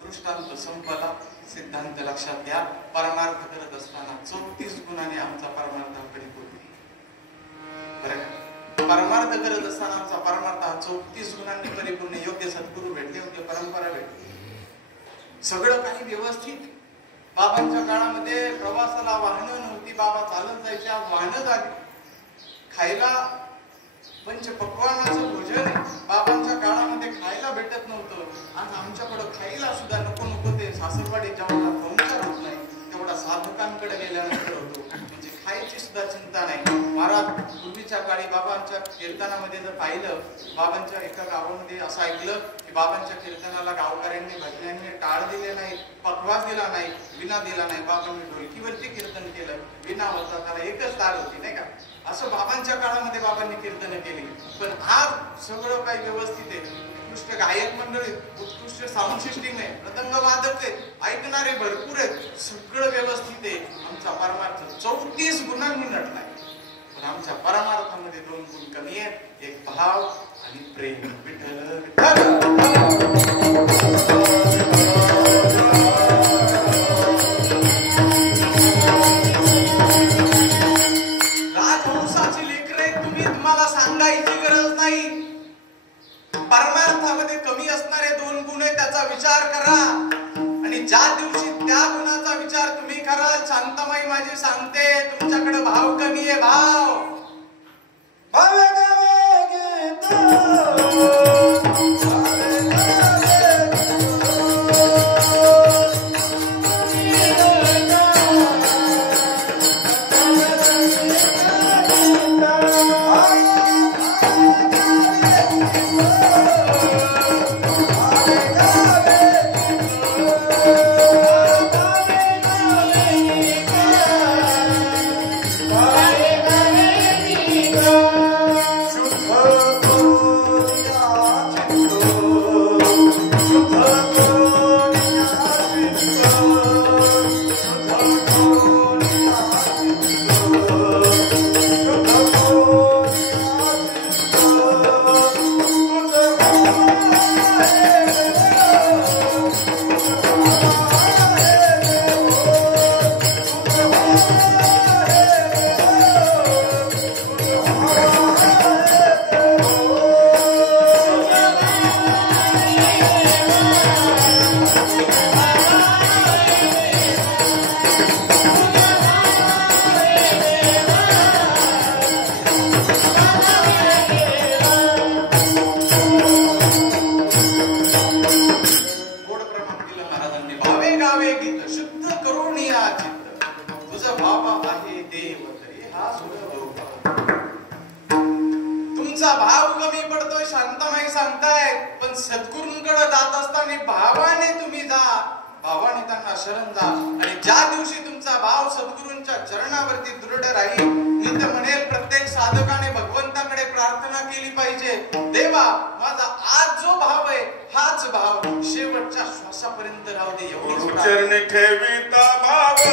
दृष्टांत संपला, सिद्धांत लक्षात घ्या. परमार्थ करत असताना 34 गुणांनी आमचा परमार्थाकडे पोहोचली. परमार्थ करत असताना आमचा परमार्थ 34 गुणांनी परिपूर्ण. योग्य सद्गुरू भेटले, योग्य परंपरा भेटली, सगळं काही व्यवस्थित. बाबांच्या काळामध्ये प्रवासाला वाहनं नव्हती, बाबा चालत जायचे, आज वाहनं झाली. खायला पंचपक्वान्नाचं भोजन बाबांच्या काळामध्ये खायला भेटत नव्हतं. आज आमच्याकडं खायला सुद्धा नको नको ते सासरवाडी जेवढा संसार होत नाही तेवढा साधकांकडे गेल्यानंतर होतो, म्हणजे खायची सुद्धा चिंता नाही. महाराज पूर्वीच्या काळी बाबांच्या कीर्तनामध्ये जर पाहिलं, बाबांच्या एका गावामध्ये असं ऐकलं की बाबांच्या कीर्तनाला गावकऱ्यांनी भजन्यांनी टाळ दिले नाही, पखवाज दिला नाही, विना दिला नाही. बाबांनी ढोलकीवरती कीर्तन केलं, विना होता, त्याला एकच ताल होती नाही का. असं बाबांच्या काळामध्ये बाबांनी कीर्तन केली. पण आज सगळं काही व्यवस्थित आहे, उत्कृष्ट गायक मंडळी, उत्कृष्ट साऊंड सिस्टीम आहे, मृदंग वादक आहे, ऐकणारे भरपूर आहेत, सगळं व्यवस्थित आहे. आमचा परमार्थ 34 गुणांनी नटलाय, पण आमच्या परमार्थामध्ये 2 गुण कमी आहेत, एक भाव आणि प्रेम. विठ्ठल राजवंशाची लेकरे तुम्ही, तुम्हाला सांगायची गरज नाही. परमार्थामध्ये कमी असणारे 2 गुण आहे, त्याचा विचार करा. आणि ज्या दिवशी त्या गुणाचा विचार तुम्ही कराल, शांतामाई माझी सांगते, तुमच्याकडे भाव कमी आहे. भाव भावे आणि भावाने तुम्ही जा, भावाने त्यांना शरण जा. आणि ज्या दिवशी तुमचा भाव सद्गुरूंच्या चरणावरती दृढ राहील, मी तर म्हणेल प्रत्येक साधकाने भगवंताकडे प्रार्थना केली पाहिजे, देवा माझा आज जो भाव आहे हाच भाव शेवटच्या श्वासापर्यंत राहू दे. एवढीच चरणी ठेविता भाव,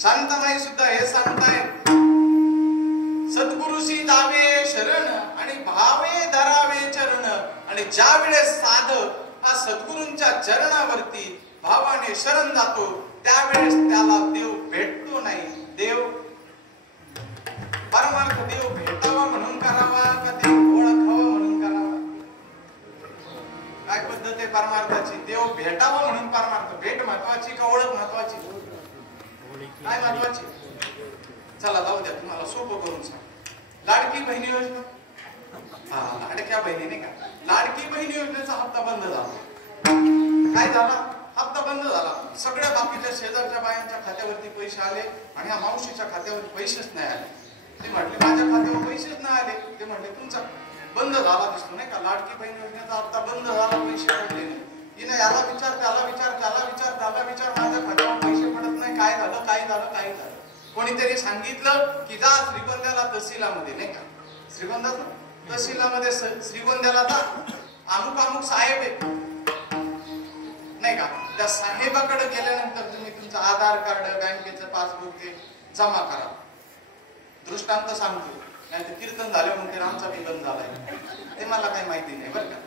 शांतमाई सुद्धा हे सांगताय, सद्गुरुशी जावे शरण आणि भावे धरावे चरण. आणि ज्या वेळेस साधक हा सद्गुरूंच्या चरणावरती भावाने शरण जातो, त्यावेळेस त्याला देव भेटतो नाही. देव परमार्थ देव भेटावा म्हणून करावा का देव ओळखावा म्हणून करावा? काय पद्धत आहे परमार्थाची? देव भेटावा म्हणून परमार्थ. भेट महत्वाची का ओळख महत्वाची? काय महत्वाची? चला जाऊ द्या, तुम्हाला सोपं करून सांग. लाडकी बहिणी योजना, हा लाडक्या बहिणी नाही का, लाडकी बहिणी योजनेचा हप्ता बंद झाला. काय झाला? हप्ता बंद झाला. सगळ्या बाकीच्या शेजारच्या बायांच्या खात्यावरती पैसे आले आणि या मावशीच्या खात्यावर पैसेच नाही आले. ते म्हटले माझ्या खात्यावर पैसेच नाही आले. ते म्हटले तुमचा बंद झाला दिसतो नाही का, लाडकी बहिणी योजनेचा हप्ता बंद झाला, पैसे पडले नाही. हिने याला विचार, त्याला विचार, त्याला विचार, त्याला विचार, माझ्या खात्यावर पैसे पडत नाही. काय झालं, काय झालं, काय झालं? कोणीतरी सांगितलं की जा श्रीगोंद्याला तहसीलामध्ये नाही का, श्रीगोंद्यात तहसीलामध्ये श्रीगोंद्याला जा, अमुक अमुक साहेब आहे नाही का, त्या साहेबाकडे गेल्यानंतर तुम्ही तुमचं आधार कार्ड, बँकेचं पासबुक ते जमा करा. दृष्टांत सांगतो, नाही तर कीर्तन झाले म्हणते आमचा बी बंद झालाय, ते मला काही माहिती नाही बरं का.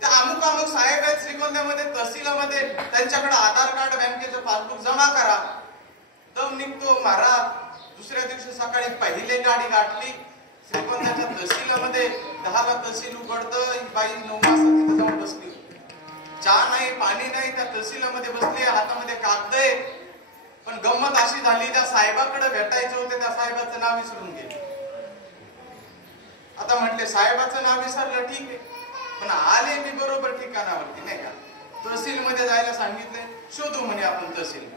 त्या अमुक अमुक साहेब आहेत श्रीगोंद्यामध्ये तहसीलामध्ये, त्यांच्याकडे आधार कार्ड, बँकेचं पासबुक जमा करा. दम निघतो महाराज. दुसऱ्या दिवशी सकाळी पहिली गाडी गाठली श्रीगोंद्याच्या तहसीलामध्ये. 10ला तहसील उघडतं, बाई 9 वाजता तिथे जाऊन बसली. चहा नाही, पाणी नाही, त्या तहसीलामध्ये बसली, हातामध्ये कागद आहे. पण गंमत अशी झाली, त्या साहेबाकडे भेटायचे होते, त्या साहेबाचं नाव विसरून गेले. आता म्हटले साहेबाचं नाव विसरलं ठीक आहे, पण आले मी बरोबर ठिकाणावरती नाही का, तहसील मध्ये जायला सांगितले, शोधू म्हणे आपण तहसील.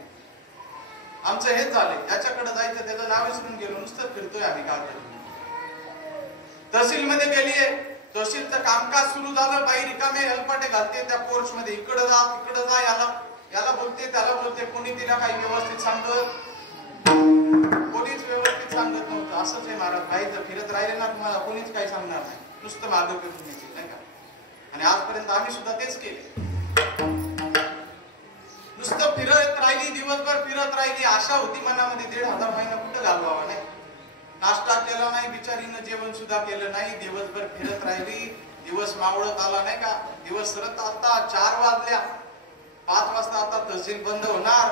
आमचं हेच झालंय, याच्याकडे जायचं त्याचं नाव विसरून गेलो, नुसतं फिरतोय आम्ही काय. तहसील मध्ये गेलीये, तहसीलचं कामकाज सुरू झालं, बाई रिकामे हेलपाटे घालते त्या पोर्च मध्ये, इकडे जा तिकडे जा, याला बोलते त्याला बोलते. कोणी तिला काही व्यवस्थित सांगत, कोणीच व्यवस्थित सांगत नव्हतं. असंच आहे महाराज, काही जर फिरत राहिले ना तुम्हाला कोणीच काही सांगणार नाही, नुसतं मागं फिरून येतील नाही का. आणि आजपर्यंत आम्ही सुद्धा तेच केले, नुसतं फिरत राहिली, दिवसभर फिरत राहिली. आशा होती मनामध्ये 1,500 महिना कुठं घालवावा नाही. नाश्ता केला नाही बिचारीनं, जेवण सुद्धा केलं नाही, दिवसभर फिरत राहिली. दिवस मावळत आला नाही का, दिवस सरत आता 4 वाजल्या, 5 वाजता आता तहसील बंद होणार.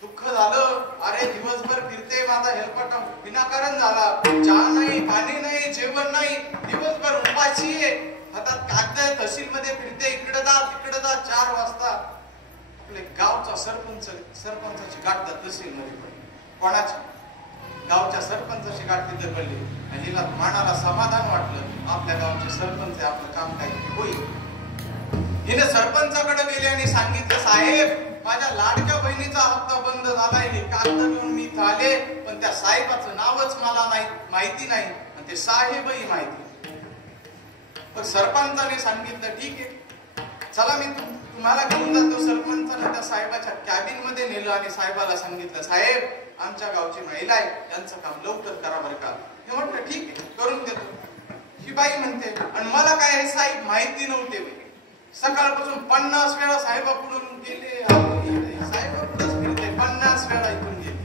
दुःख झालं, अरे दिवसभर फिरते, माझा हेलपाटा विनाकारण झाला. चहा नाही, पाणी नाही, जेवण नाही, दिवसभर उपाशी आहे, हातात कागद आहे, तहसील मध्ये फिरते, इकडे जा तिकडे जा. 4 वाजता आपले गावचा सरपंचाची गाठ तहसील मध्ये पडली. कोणाची? गावच्या सरपंचाची गाठ तिथे पडली. आणि हिला मनाला समाधान वाटलं, आपल्या गावचे सरपंच आहे, आपलं काम काही होईल. हिने सरपंचाकडे गेले आणि सांगितलं, साहेब माझ्या लाडक्या बहिणीचा हप्ता बंद झालाय, हे कागद घेऊन मी इथं आले, पण त्या साहेबाचं नावच मला माहिती नाही आणि ते साहेबही माहिती. पण सरपंचाने सांगितलं ठीक आहे, चला मी तुम्हाला घेऊन जातो. सरपंचानं त्या साहेबाच्या कॅबिन मध्ये नेलं आणि साहेबाला सांगितलं, साहेब आमच्या गावची महिला आहे, त्यांचं काम लवकर करा बरं का. मी म्हटलं ठीक आहे करून देतो. ही बाई म्हणते, आणि मला काय हे साहेब माहिती नव्हते. सकाळपासून 50 वेळा साहेबाकडून गेले, साहेबाकडूनच फिरते, 50 वेळा इथून गेले.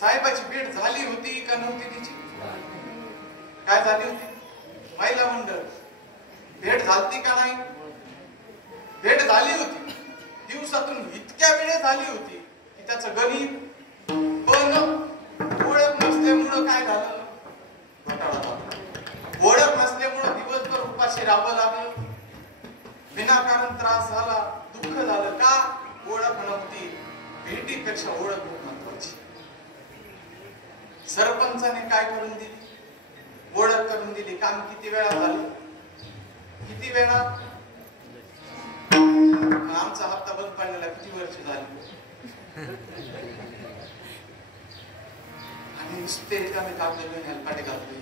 साहेबाची भेट झाली होती का नव्हती तिची? काय झाली होती? महिला मंडळ भेट झालती का नाही? भेट झाली होती. दिवसातून इतक्या वेळे झाली होती की त्याचं गणित पण ओळख नसल्यामुळं काय झालं? घोटाळा झाला. ओळख नसल्यामुळं दिवसभर उपाशी राहावं लागलं, विनाकारण त्रास झाला, दुःख झालं. का? ओळख नव्हती. भेटीपेक्षा ओळख महत्वाची. सरपंचाने काय करून दिली? ओळख करून दिली. काम किती वेळा झालं? किती वेळा? आमचा हप्ता बंद पडलेला किती वर्ष झाली? आणि नुसते रिकामे कागद घेऊन हेलपाटे घालतोय.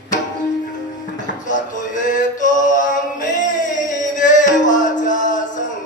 जातो येतो आम्ही देवाच्या संग.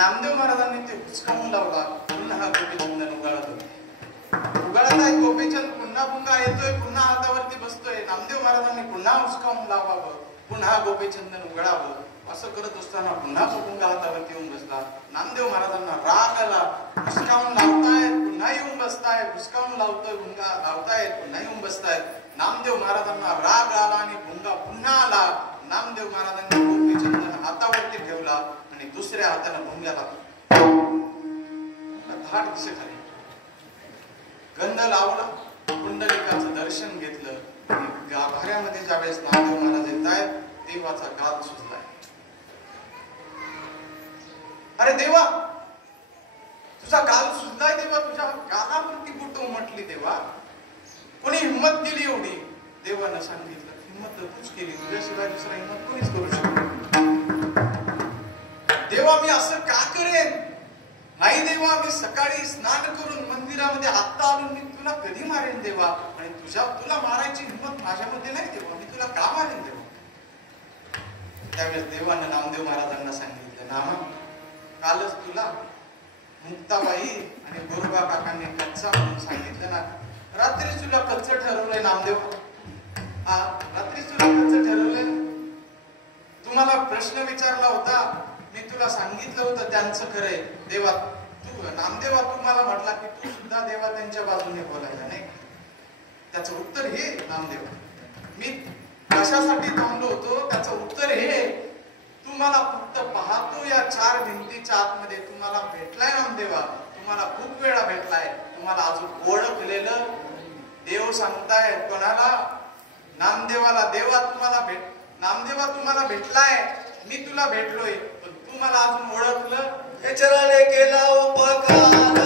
नामदेव महाराजांनी ते हुसकावून लावला. पुन्हा गोपीचंदन उगाळत होते. उगाळत आहे गोपीचंद, पुन्हा पुन्हा येतोय, पुन्हा हातावरती बसतोय. नामदेव महाराजांनी पुन्हा हुसकावून लावावं, पुन्हा गोपीचंदन उघडावं. असं करत असताना पुन्हा भुंगा हातावरती येऊन बसला. नामदेव महाराजांना राग आला. हुसकावून लावतायत, पुन्हा येऊन बसतायत, हुसकावून लावतोय, भुंगा लावतायत, पुन्हा येऊन बसतायत. नामदेव महाराजांना राग आला आणि भुंगा पुन्हा आला. नामदेव महाराजांनी गोपीचंदन हातावरती ठेवला आणि दुसऱ्या हाताने भुंग्याला धाट दिशेखाली गंध लावला. कुंडलिकाचं दर्शन घेतलं आणि गाभाऱ्यामध्ये ज्यावेळेस नामदेव महाराज येत आहेत, देवाचा गाल सुचलाय. अरे देवा, तुझा गाल सुचलाय देवा, तुझ्या गालावरती बोट उमटली देवा. कोणी हिंमत केली एवढी? देवानं सांगितलं, हिंमत तूच केली, तुझ्याशिवाय दुसरा हिंमत कोणीच करू शकत. देवा मी असं का करेन? नाही देवा, मी सकाळी स्नान करून मंदिरामध्ये आत्ता आलो, मी तुला कधी मारेन देवा? आणि तुला मारायची हिंमत माझ्यामध्ये नाही देवा, मी तुला का मारेन देवा? त्यावेळेस देवानं नामदेव महाराजांना सांगितलं, नामा, कालच तुला मुक्ताबाई आणि गोरबा काकांनी कच्चा म्हणून सांगितलं ना, रात्रीच तुला कच्चं ठरवलंय नामदेव. हा, रात्रीच तुला कच्चं ठरवलंय. तुम्हाला प्रश्न विचारला होता, मी तुला सांगितलं होतं त्यांचं खरंय. देवा तू नामदेवा तुम्हाला म्हटला की तू सुद्धा देवा त्यांच्या बाजूने बोलायला नाही. त्याचं उत्तर हे नामदेवा, मी कशासाठी थांबलो होतो त्याचं उत्तर हे, तुम्हाला फक्त पाहतो या 4 भिंतीच्या आतमध्ये तुम्हाला भेटलाय नामदेवा. तुम्हाला खूप वेळा भेटलाय. तुम्हाला अजून ओळखलेलं देव सांगताय कोणाला? नामदेवाला. नामदेवा तुम्हाला भेटलाय, मी तुला भेटलोय, पण तू मला अजून ओळखलं? विचाराने केला उपकार,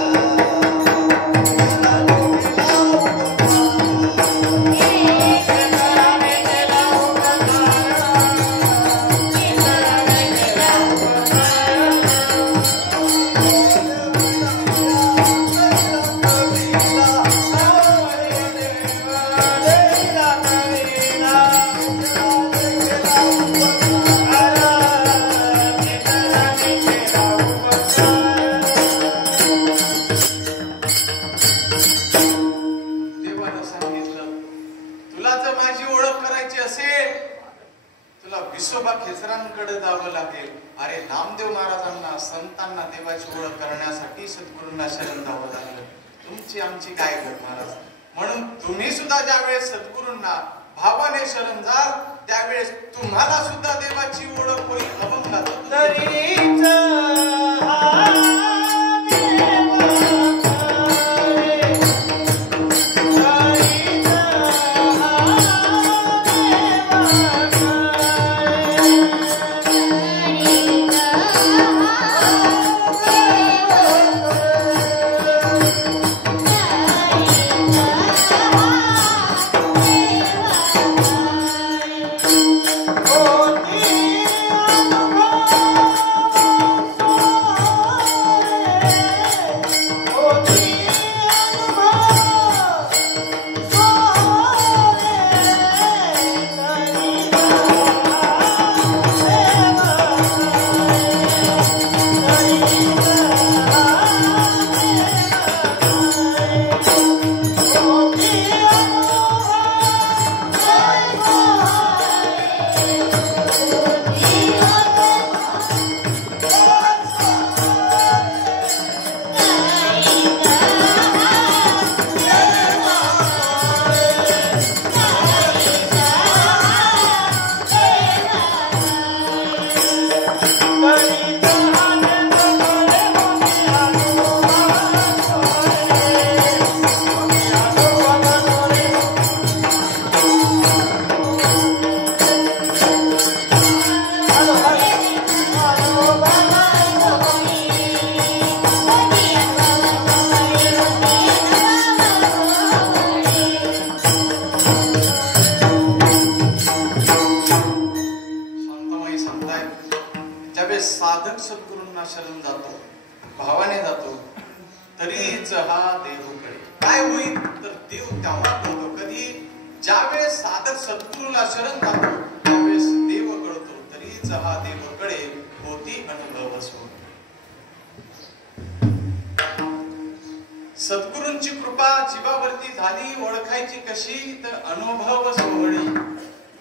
खेचरांकडे जावं लागेल. अरे नामदेव महाराजांना संतांना देवाची ओळख करण्यासाठी सद्गुरूंना शरण जावं लागलं. तुमची आमची काय घट महाराज. म्हणून तुम्ही सुद्धा ज्यावेळेस सद्गुरूंना भावाने शरण जाल त्यावेळेस तुम्हाला सुद्धा देवाची ओळख होईल. अभंगात साधक सद्गुरूंना शरण जातो, भावाने जातो, तरीच हा देव कळे. काय होईल तर देव तेव्हा कळतो कधी, ज्यावेळेस साधक सद्गुरूला शरण जातो त्यावेळेस देव कळतो. तरीच हा देव कळे होती अनुभव असो. सद्गुरूंची कृपा जीवावरती झाली ओळखायची कशी तर अनुभव सोहळी.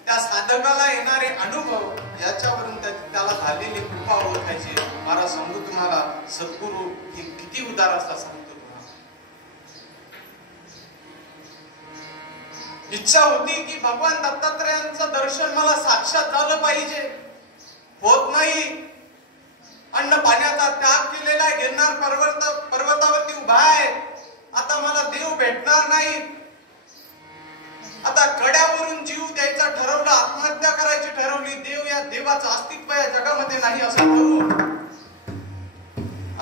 त्या साधकाला येणारे अनुभव याच्यावरून त्याला झालेली कृपा ओळखायची. मला सांगू तुम्हाला सद्गुरू हे किती उदार असतात सांगतो तुम्हाला. इच्छा होती की भगवान दत्तात्रयांचं दर्शन मला साक्षात झालं पाहिजे, होत नाही. अन्न पाण्याचा त्याग केलेला आहे, गिरनार पर्वतावरती उभा आहे, आता मला देव भेटणार नाही. आता कड्यावरून जीव द्यायचा ठरवला, आत्महत्या करायची ठरवली. देवाचं अस्तित्व या जगामध्ये नाही असं ठरवलं.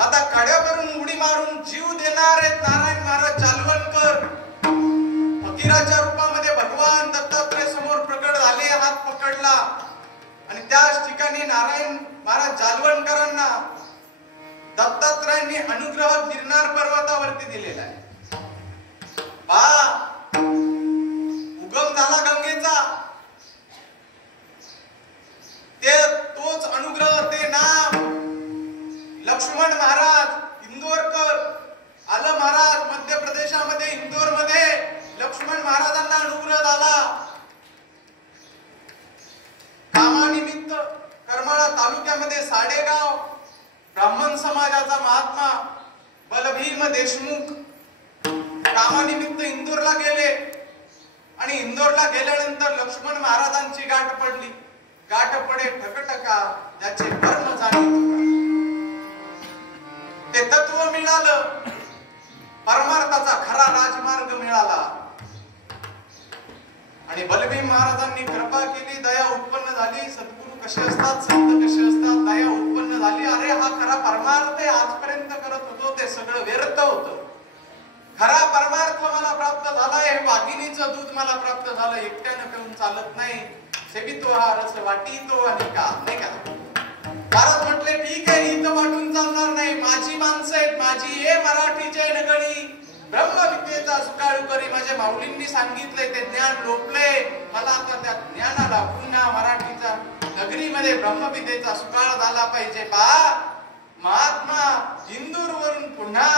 आता कड्यावरून उडी मारून जीव देणार आहेत नारायण महाराज जालवणकर. फकीराच्या रूपामध्ये भगवान दत्तात्रय समोर प्रकट झाले, हात पकडला आणि त्याच ठिकाणी नारायण महाराज जालवणकरांना दत्तात्रयांनी अनुग्रह गिरनार पर्वतावरती दिलेला आहे. उगम झाला गंगेचा, तोच अनुग्रह, ते नाम लक्ष्मण महाराज इंदोरकर, आलं महाराज मध्य प्रदेशामध्ये इंदोर मध्ये ब्राह्मण समाजाचा महात्मा बलभीम देशमुख कामानिमित्त इंदोरला गेले आणि इंदोरला गेल्यानंतर लक्ष्मण महाराजांची गाठ पडली. गाठ पडे ठकटका त्याचे कर्म जाणीव. ते तत्व मिळालं, परमार्थाचा खरा राजमार्ग मिळाला आणि बलभीम महाराजांनी कृपा केली, दया उत्पन्न झाली. सद्गुरू कसे असतात, संत कसे असतात, दया उत्पन्न झाली. अरे हा खरा परमार्थ आहे, आजपर्यंत करत होतो ते सगळं व्यर्थ होतं. खरा परमार्थ मला प्राप्त झालाय, हे वाघिणीचं दूध मला प्राप्त झालं. एकट्यानं पिऊन चालत नाही. सेवितो हा रस वाटीतो आणि का नाही का. महाराज म्हटले ठीक आहे, इथं वाटून चालणार नाही. माझी माणसं आहेत, माझी हे मराठीचे नगरी ब्रह्मविद्येचा सुकाळू करी. माझ्या माऊलींनी सांगितलंय, ते ज्ञान लोपले. मला आता त्या ज्ञानाला पुन्हा मराठीचा नगरीमध्ये ब्रह्मविद्येचा सुकाळ झाला पाहिजे. पहा, महात्मा इंदूर वरून पुन्हा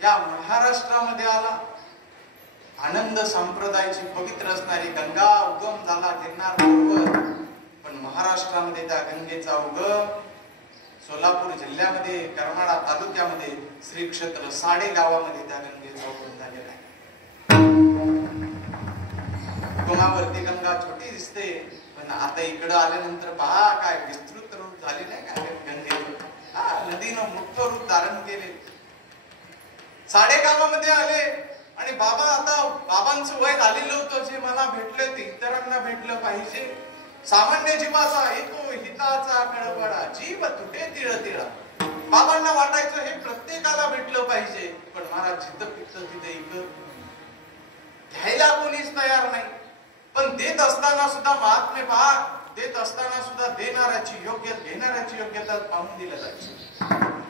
या महाराष्ट्रामध्ये आला. आनंद संप्रदायाची पवित्र असणारी गंगा उगम झाला गिरनार पर्वत. पण महाराष्ट्रामध्ये त्या गंगेचा उगम सोलापूर जिल्ह्यामध्ये करमाळा तालुक्यामध्ये श्री क्षेत्र साडे गावामध्ये त्या गंगेचा उगम झालेला आहे. उगमावरती गंगा छोटी दिसते, पण आता इकडे आल्यानंतर पहा काय विस्तृत रूप झाले नाही का गंगेचं. नदीनं मोठं रूप धारण केले. साडे गावामध्ये आले आणि बाबा, आता बाबांचं वय झालेलं होतं. जे मला भेटले ते इतरांना भेटलं पाहिजे. सामान्य जीवाचा येतो हिताचा कळवळा, जीव तुटे तिळ तिळा. बाबांना वाटायचं हे प्रत्येकाला भेटलं पाहिजे, पण महाराज जिथं पिकतं तिथे इकत घ्यायला कोणीच तयार नाही. पण देत असताना सुद्धा महात्मे पहा, देत असताना सुद्धा देणाऱ्याची योग्य घेणाऱ्याची योग्यता पाहून दिलं जायचं.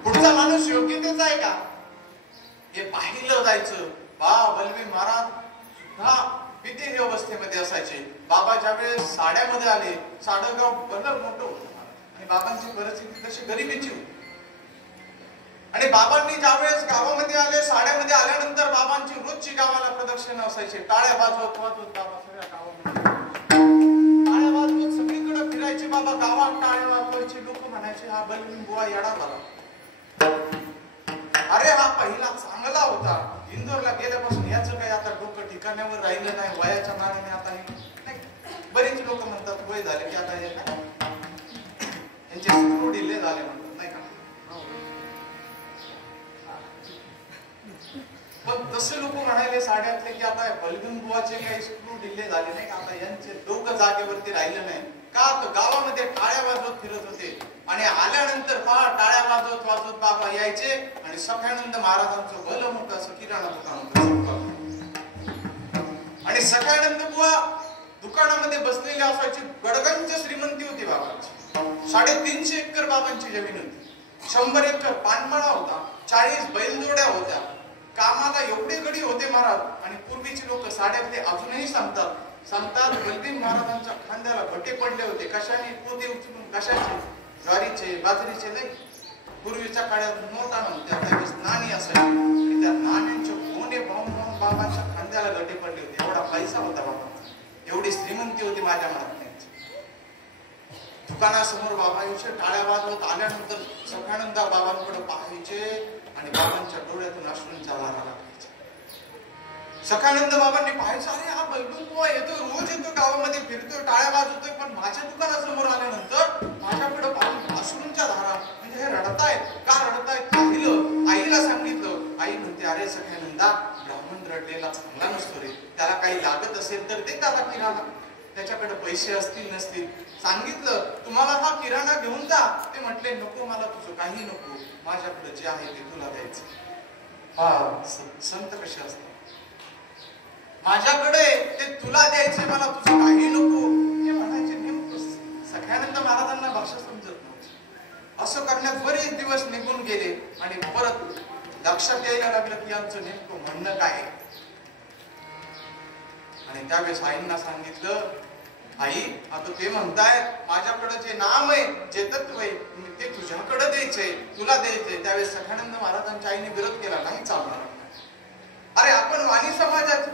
पुढचा माणूस योग्यतेचा आहे का हे पाहिलं जायचं. बलभीम महाराज सुद्धा विदेही अवस्थेमध्ये असायचे. बाबा ज्यावेळेस साड्यामध्ये आले, साडगाव भलं मोठं होतं आणि बाबांची परिस्थिती तशी गरिबीची होती. आणि बाबांनी ज्यावेळेस गावामध्ये आले, साड्यामध्ये आल्यानंतर बाबांची रोजची गावाला प्रदक्षिणा असायची. टाळ्या वाजवत वाजवत बाबा सगळ्या गावामध्ये टाळ्या वाजवत सगळीकडे फिरायचे. बाबा गावात टाळ्या वाजवायचे. लोक म्हणायचे हा बलभीम बुवा येडा झाला. अरे हा पहिला चांगला होता. इंदोरला गेल्यापासून याचं काही आता डोकं ठिकाण्यावर राहिलं नाही. वयाच्या मानाने आता नाही. बरेच लोक म्हणतात वय झाले की आता यांचे स्क्रू ढिले झाले म्हणतात नाही का. पण तसे लोक म्हणाले साड्यातले की आता बलभीम बुवाचे काही स्क्रू ढिले झाले नाही का. आता यांचे डोकं जागेवरती राहिलं नाही का. तो गावामध्ये टाळ्या वाजवत फिरत होते आणि आल्यानंतर पहा टाळ्या वाजवत वाजवत बाबा यायचे आणि सखानंद महाराजांचं भलं मोठं असं किराणा दुकान होतं. आणि सखानंद बुवा दुकानामध्ये बसलेले असायचे. गडगंज श्रीमंती होती बाबांची. 350 एकर बाबांची जमीन होती. 100 एकर पानमळा होता. 40 बैलजोड्या होत्या. कामाला एवढे गडी होते महाराज. आणि पूर्वीचे लोक साड्यातले अजूनही सांगतात बलभीम महाराजांच्या खांद्याला गटे पडले होते. कशाने पोते उचलून, कशाचे, ज्वारीचे बाजरीचे नाही. पूर्वीच्या काळात नोटा नव्हत्या, त्यावेळेस नाणी असायची. त्या नाण्यांचे कोणे पाहून बाबांच्या खांद्याला गटे पडले होते. एवढा पैसा होता बाबांचा, एवढी श्रीमंती होती माझ्या मनात. दुकानासमोर बाबा यायचे, टाळ्या वाजवत आल्यानंतर सखानंदा बाबांकडे पाहायचे आणि बाबांच्या डोळ्यातून अश्रूंचा धारा लागायचा. सखानंद बाबांनी पाहायचं, अरे हा बलभीम बुवा येतो, रोज येतो, गावामध्ये फिरतोय, टाळ्या वाजवतोय, पण माझ्या दुकानासमोर आल्यानंतर माझ्याकडे पाहून अश्रूंच्या धारा. म्हणजे हे रडतायत का रडतायत पाहिलं. आईला सांगितलं. आई म्हणते, अरे सखानंदा, ब्राह्मण रडलेला चांगला नसतो रे. त्याला काही लागत असेल तर ते त्याला किराणा, त्याच्याकडे पैसे असतील नसतील. सांगितलं तुम्हाला हा किराणा घेऊन जा. ते म्हटले नको, मला तुझं काही नको, माझ्याकडे जे आहे ते तुला द्यायचं. हा संत कसे असतात, माझ्याकडे ते तुला द्यायचे, मला तुझं काही नको हे म्हणायचे. नेमकं सखानंद महाराजांना भाषा समजत नव्हती. असं करण्यात बरेच दिवस निघून गेले आणि परत लक्षात यायला लागलं की यांचं नेमकं म्हणणं काय आहे. आणि त्यावेळेस आईंना सांगितलं, आई आता ते म्हणताय माझ्याकडे जे नाम आहे, जे तत्व आहे, ते तुझ्याकडे द्यायचंय, तुला द्यायचंय. त्यावेळेस सखानंद महाराजांच्या आईने विरोध केला, नाही चालणार. अरे आपण वाणी समाजाचे,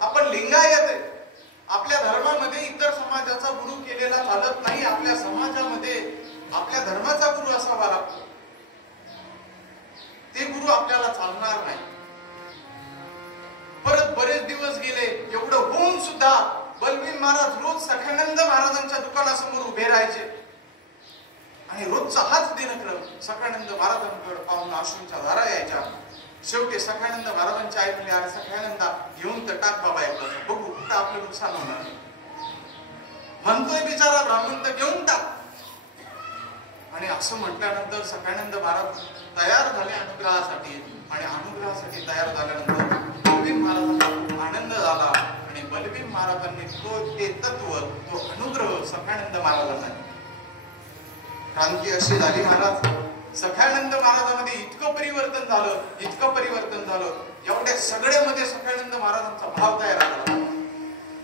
आपण लिंगायत आहे. आपल्या धर्मामध्ये इतर समाजाचा गुरु केलेला चालत नाही. आपल्या समाजामध्ये आपल्या धर्माचा गुरु असा दिनक्रम सखानंद महाराजांकडे पाहून अश्रूंच्या धारा यायच्या. शेवटी सखानंद महाराजांची आई म्हणली, अरे सखानंदा घेऊन तर टाक बाबा एकदा, बघू कुठं आपलं नुकसान होणार. म्हणतोय बिचारा ब्राह्मण, तर घेऊन टाक. आणि असं म्हटल्यानंतर सखानंद महाराज तयार झाले अनुग्रहासाठी. आणि अनुग्रहासाठी तयार झाल्यानंतर बलबीर महाराजांना आनंद झाला. आणि बलबीर महाराजांनी ते तत्व, तो अनुग्रह सखानंद महाराजांना. क्रांती अशी झाली महाराज, सखानंद महाराजांमध्ये इतकं परिवर्तन झालं, इतकं परिवर्तन झालं. एवढ्या सगळ्यामध्ये सखानंद महाराजांचा भाव तयार झाला.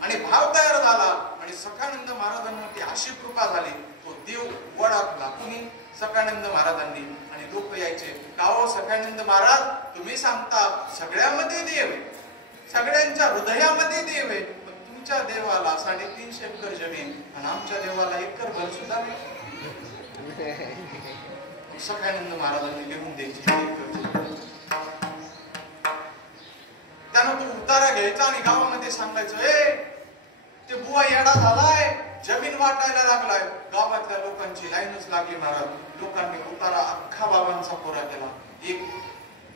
आणि भाव तयार झाला आणि सखानंद महाराजांवरती अशी कृपा झाली, तो देव वडाला कुणी सखानंद महाराजांनी. आणि लोक यायचे, का हो सखानंद महाराज, तुम्ही सांगता सगळ्यामध्ये देव आहे, सगळ्यांच्या हृदयामध्ये देव आहे, पण तुमच्या देवाला 350 एकर जमीन आणि आमच्या देवाला एकर भर सुद्धा नाही. सखानंद महाराजांनी लिहून द्यायची. त्यानं तो उतारा घ्यायचा आणि गावामध्ये सांगायचं, ते बुवा येडा झालाय, जमीन वाटायला लागलाय. गावातल्या लोकांची लाईनच लागली महाराज. लोकांनी उतारा अख्खा बाबांचा कोरा केला. एक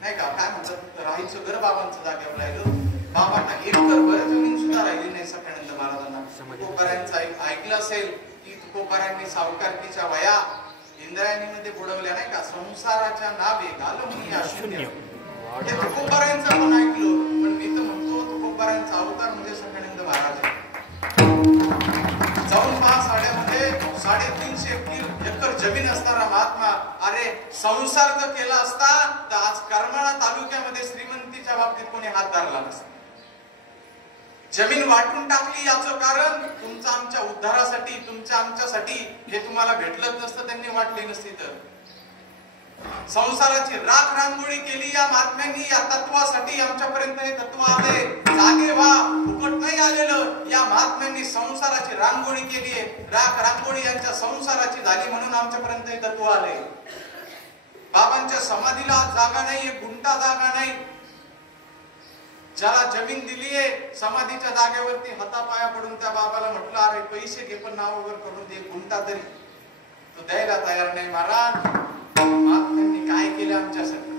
नाही का काय म्हणतात, राहायचं घर बाबांचं जागेवर राहिलं. बाबांना एकर भर जमीन सुद्धा राहिली नाही सखानंद महाराजांना. तुकोबारांचं ऐकलं असेल की तुकोबारांनी सावकारकीच्या वया इंद्रायणीमध्ये बुडवल्या नाही का, संसाराच्या नावे घालून या शून्य. हे तुकोबारांचं पण ऐकलं, पण मी तर म्हणतो तुकोबारांचा अवतार म्हणजे सखानंद महाराज. जाऊन पहा साड्यामध्ये 350 एकर जमीन असणारा महात्मा. अरे संसार जर केला असता तर आज करमाळा तालुक्यामध्ये श्रीमंतीच्या बाबतीत कोणी हात धरला नसता. जमीन वाटून टाकली याचं कारण तुमच्या आमच्या उद्धारासाठी, तुमच्या आमच्यासाठी. हे तुम्हाला भेटलंच नसतं, त्यांनी वाटली नसती तर. संसाराची राख रांगोळी केली या महात्म्यांनी, या तत्वासाठी आमच्यापर्यंत हे तत्व आले. जागे व्हा, फुकट नाही आलेलं. या महात्म्यांनी संसाराची रांगोळी केली आहे, राख रांगोळी यांच्या संसाराची झाली म्हणून आमच्यापर्यंत हे तत्व आले. बाबांच्या समाधीला जागा नाही, गुंटा जागा नाही. ज्याला जमीन दिलीये समाधीच्या जागेवरती हातापाया पडून त्या बाबाला म्हटलं, अरे पैसे घे पण नावावर करून दे, गुंटा तरी. तो द्यायला तयार नाही. महाराज महात्म्यांनी काय केलं आमच्यासाठी,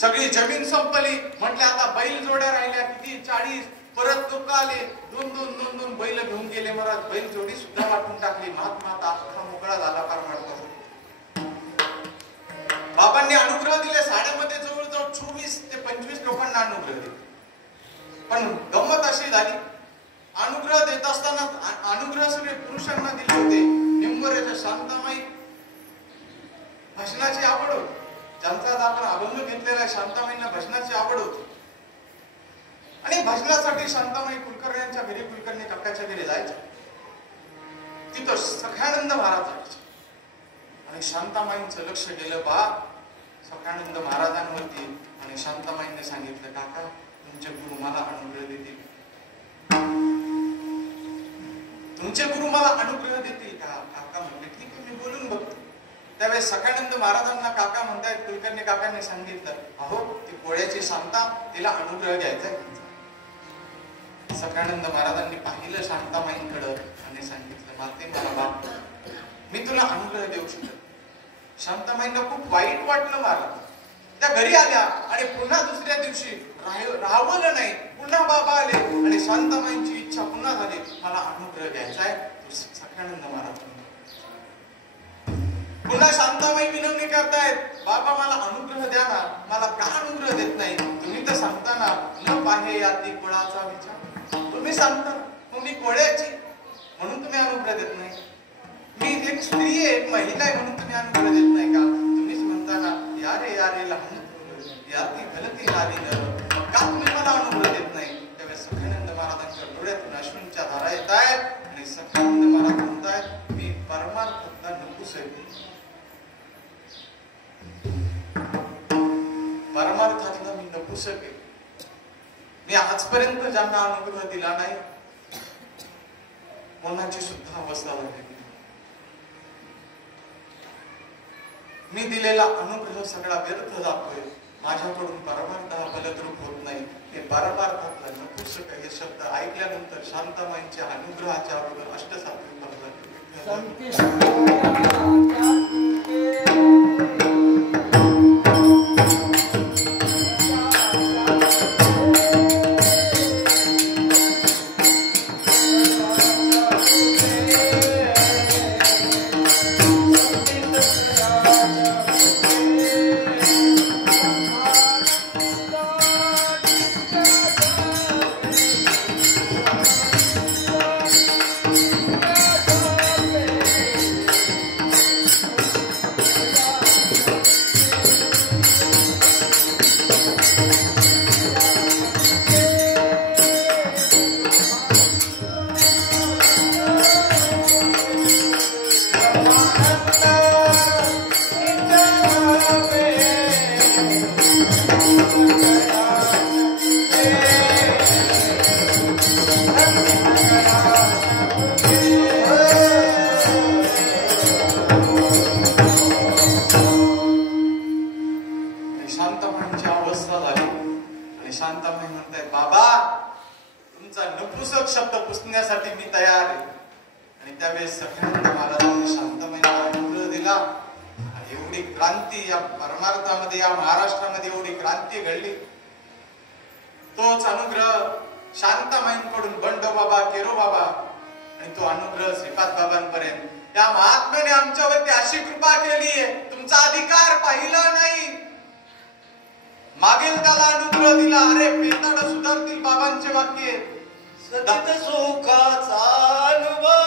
सगळी जमीन संपली. म्हटले आता बैल जोड्या राहिल्या किती, 40. परत लोक आले, दोन बैल घेऊन गेले महाराज. बैल जोडी सुद्धा वाटून टाकली. महात्मा आता अख्खा मोकळा झाला फार म्हणतो. बाबांनी अनुग्रह दिले. साड्यामध्ये जवळजवळ 24 ते 25 लोकांना अनुग्रह दिले. पण गंमत अशी झाली, अनुग्रह देत असताना अनुग्रह सगळे पुरुषांना दिले होते. निंबोऱ्याच्या शांतामाई भजनाची आवड होती. ज्यांचा आपण अभंग घेतलेला आहे, शांतामाईंना भजनाची आवड होती. आणि भजनासाठी शांतामाई कुलकर्ण्यांच्या घरी, कुलकर्णी काकाच्या घरी जायच्या. तिथं सखानंद महाराज जायचे. आणि शांतामाईंचं लक्ष गेलं बा सखानंद महाराजांवरती. आणि शांतामाईंनी सांगितलं, काका तुमचे गुरु मला अनुग्रह देतील, तुमचे गुरु मला अनुग्रह देतील का. काका म्हणले ठीक आहे, मी बोलून बघतो. त्यावेळेस सखानंद महाराजांना काका म्हणतायत. कुलकर्णी काकांनी सांगितलं, अहो ती कोळ्याची शांता, तिला अनुग्रह घ्यायचा. सखानंद महाराजांनी पाहिलं शांतामाईंकडं आणि सांगितलं, माते मला बाप, मी तुला अनुग्रह देऊ शकतो. शांतामाईंना खूप वाईट वाटलं महाराज. त्या घरी आल्या आणि पुन्हा दुसऱ्या दिवशी राहवलं नाही. पुन्हा बाबा आले आणि शांतामाईंची इच्छा पुन्हा झाली, मला अनुग्रह घ्यायचा आहे. सखानंद महाराज पुन्हा शांतामाई विनवणी करतायत, बाबा मला अनुग्रह द्या ना. मला का अनुग्रह देत नाही, तुम्ही तर सांगताना न पाहे याती कुळाचा विचार. तुम्ही सांगता मग मी कोळ्याची म्हणून तुम्ही अनुग्रह देत नाही. मी एक स्त्री आहे, एक महिला आहे म्हणून तुम्ही अनुग्रह देत नाही का. तुम्हीच म्हणता ना यारे लहान याती गलती झाली न, का तुम्ही मला अनुग्रह देत नाही. त्यावेळेस सखानंद महाराजांच्या डोळ्यातून अश्रूंच्या धारा येत आहेत. आणि सखानंद महाराज म्हणतायत, मी परमार्थातला नपुस आहे, परमार्थातला मी नपुसक आहे. मी आजपर्यंत ज्यांना अनुग्रह दिला नाही, कोणाची सुद्धा अवस्था झाली. मी दिलेला अनुग्रह सगळा व्यर्थ जातोय. माझ्याकडून परमार्थ हा फलद्रूप होत नाही. हे परमार्थातला नपुसक हे शब्द ऐकल्यानंतर शांतामाईंच्या अनुग्रहाच्या अगोदर अष्टसात्विक एवढी क्रांती या परमार्थामध्ये, या महाराष्ट्रामध्ये एवढी क्रांती घडली. तोच अनुग्रह शांतामाईंकडून बंडो बाबा, केरो बाबा आणि तो अनुग्रह श्रीपाद बाबांपर्यंत त्या महात्म्याने आमच्यावरती अशी कृपा केली आहे, तुमचा अधिकार पाहिला नाही, मागेल त्याला अनुग्रह दिला. अरे पेताड सुधारतील बाबांचे वाक्य. सचित सुखाचा अनुभव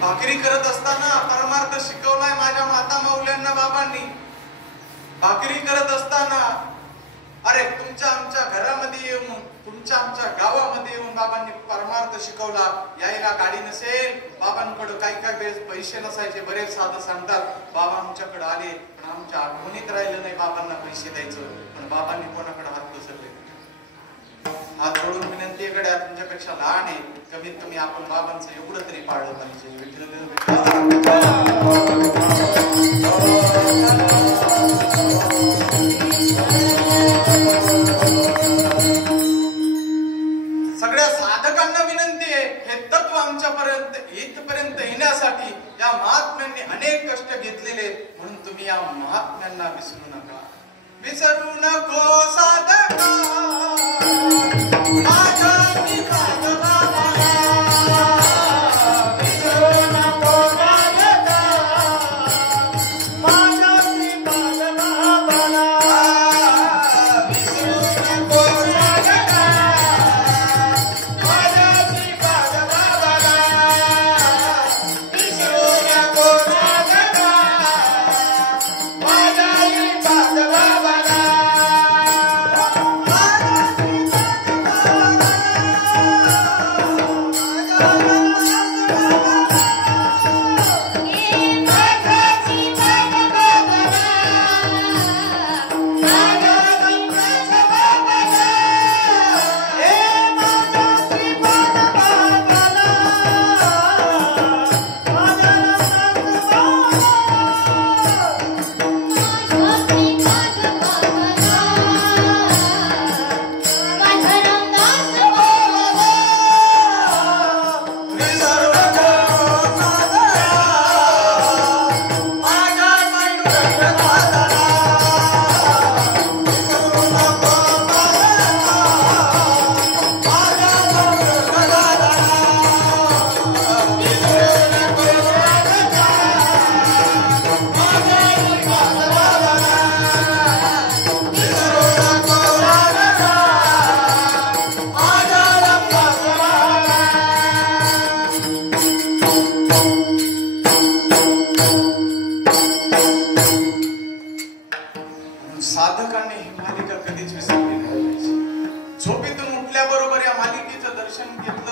भाकरी करत असताना परमार्थ शिकवलाय माझ्या माता माऊल्यांना बाबांनी. भाकरी करत असताना अरे तुमच्या आमच्या घरामध्ये येऊन, तुमच्या आमच्या गावामध्ये येऊन बाबांनी परमार्थ शिकवला. यायला गाडी नसेल, बाबांकडे काही वेळेस पैसे नसायचे. बरेच साधं सांगतात बाबा आमच्याकडे आले पण आमच्या आठवणीत राहिलं नाही बाबांना पैसे द्यायचं, पण बाबांनी कोणाकडे हात पसरले. हात जोडून विनंती आहे, गड्या तुमच्यापेक्षा लहान आहे, कमीत कमी आपण बाबांचं एवढं तरी पाळलं पाहिजे. सगळ्या साधकांना विनंती आहे, हे तत्व आमच्यापर्यंत इथपर्यंत येण्यासाठी या महात्म्यांनी अनेक कष्ट घेतलेले, म्हणून तुम्ही या महात्म्यांना विसरू नका. विसरू नको साधका Bye.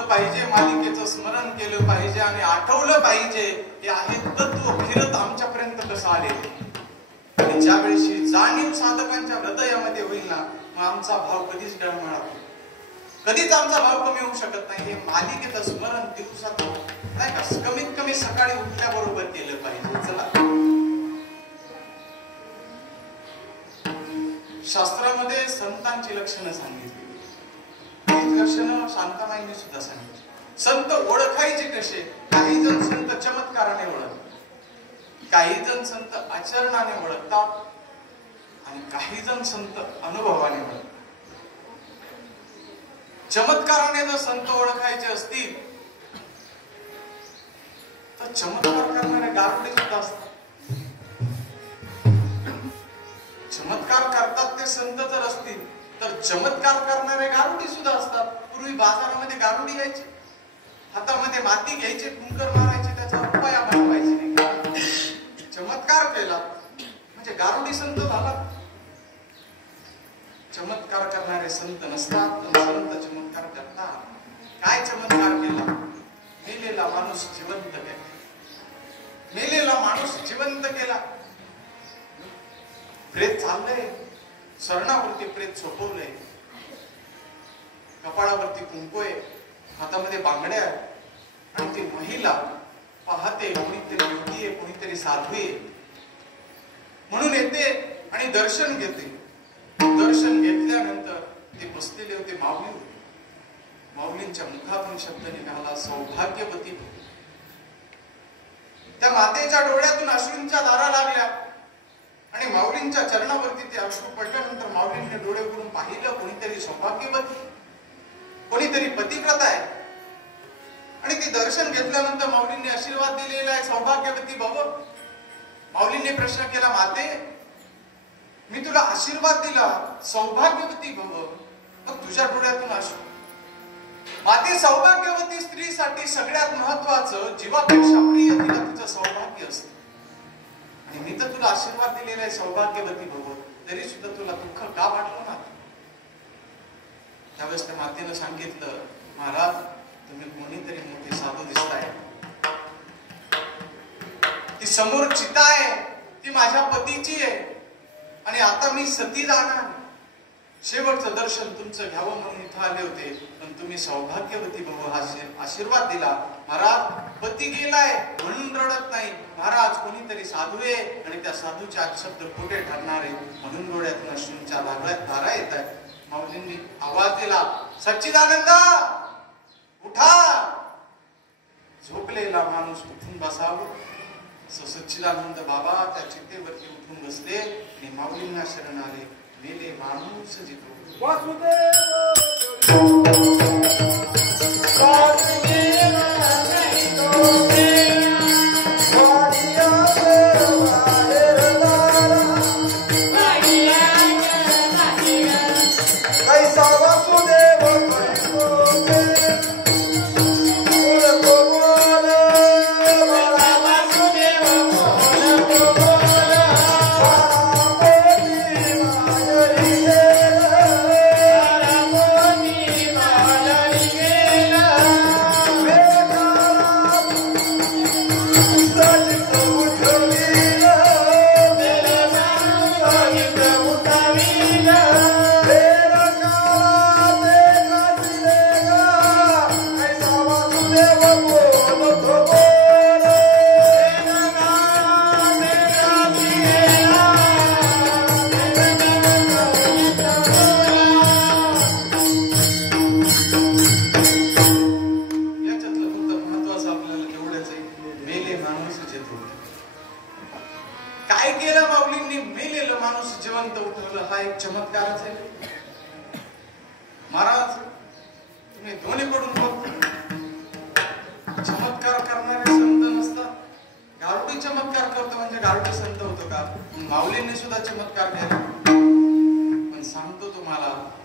पाहिजे, मालिकेचं स्मरण केलं पाहिजे आणि आठवलं पाहिजे हे आहे तत्व फिरत आमच्यापर्यंत कसं आले. आणि ज्या वेळेशी जाणीव साधकांच्या हृदयामध्ये होईल ना, मग आमचा भाव कधीच डळमळणार नाही, कधीच आमचा भाव कमी होऊ शकत नाही. हे मालिकेचं स्मरण दिवसात नाही का कमीत कमी सकाळी उठल्याबरोबर केलं पाहिजे. चला, शास्त्रामध्ये संतांची लक्षणं सांगितली, लक्षणं शांताबाईंनी सुद्धा सांगितली. संत ओळखायचे कसे? काही जण संत चमत्काराने ओळखतात, काही जण संत आचरणाने ओळखतात आणि काही जण संत अनुभवाने ओळखतात. चमत्काराने जर संत ओळखायचे असतील तर चमत्कार करणारे गारुडे सुद्धा असतात. चमत्कार करतात ते संत जर असतील तर चमत्कार करणारे गारुडी सुद्धा असतात. पूर्वी बाजारामध्ये गारुडी यायचे, हातामध्ये माती घ्यायचे, कुंकर मारायचे, त्याचा उपाय बनवायचे नाही. चमत्कार केला म्हणजे गारुडी संत झाला. चमत्कार करणारे संत नसतात, पण संत चमत्कार करतात. काय चमत्कार केला? मेलेला माणूस जिवंत केला, मेलेला माणूस जिवंत केला. प्रेत चाललंय, शरणावरती प्रेत सोपवलंय, कपाळावरती कुंकू आहे, हातामध्ये बांगड्या आणि ती महिला पाहते कोणीतरी युवती आहे, कोणीतरी साधू आहे म्हणून येते आणि दर्शन घेते. दर्शन घेतल्यानंतर ते बसलेले होते माऊली. माऊलींच्या मुखातून शब्द निघाला, सौभाग्यवती. त्या मातेच्या डोळ्यातून अश्रूंच्या धारा लागल्या आणि माऊलींच्या चरणावरती ते अश्रू पडल्यानंतर माऊलींनी डोळे उघडून पाहिलं, कोणीतरी सौभाग्यवती, कोणीतरी पतिव्रता आहे. आणि ती दर्शन घेतल्यानंतर माऊलींनी आशीर्वाद दिलेला आहे, सौभाग्यवती भव. माऊलींनी प्रश्न केला, माते मी तुला आशीर्वाद दिला, सौभाग्यवती भव, मग तुझ्या डोळ्यातून अश्रू. माते, सौभाग्यवती स्त्रीसाठी सगळ्यात महत्वाचं, जीवापेक्षा प्रिय तिला तिचं सौभाग्य असतं. आणि मी तर तुला आशीर्वाद दिलेला आहे, सौभाग्यवती भव, तरी सुद्धा तुला दुःख का वाटलं ना? त्यावेळेस त्या मातेनं सांगितलं, महाराज तुम्ही कोणीतरी मोठे साधू दिसताय. ती समोर चिता आहे, ती माझ्या पतीची आहे आणि आता मी सती जाणार. शेवटचं दर्शन तुमचं घ्यावं म्हणून इथं आले होते, पण तुम्ही सौभाग्यवती भव हा आशीर्वाद दिला. महाराज पती गेलाय म्हणून रडत नाही, महाराज कोणीतरी साधू आहे आणि त्या साधूचे आज शब्द खोटे ठरणार आहे म्हणून डोळ्यातून अश्रूंच्या धारा येत आहेत. माऊलींनी आवाज दिला, सच्चिदानंद उठा. झोपलेला माणूस उठून बसावं. सच्चिदानंद बाबा त्या चितेवरती उठून बसले आणि माऊलींना शरण आले. मेले माणूस जितो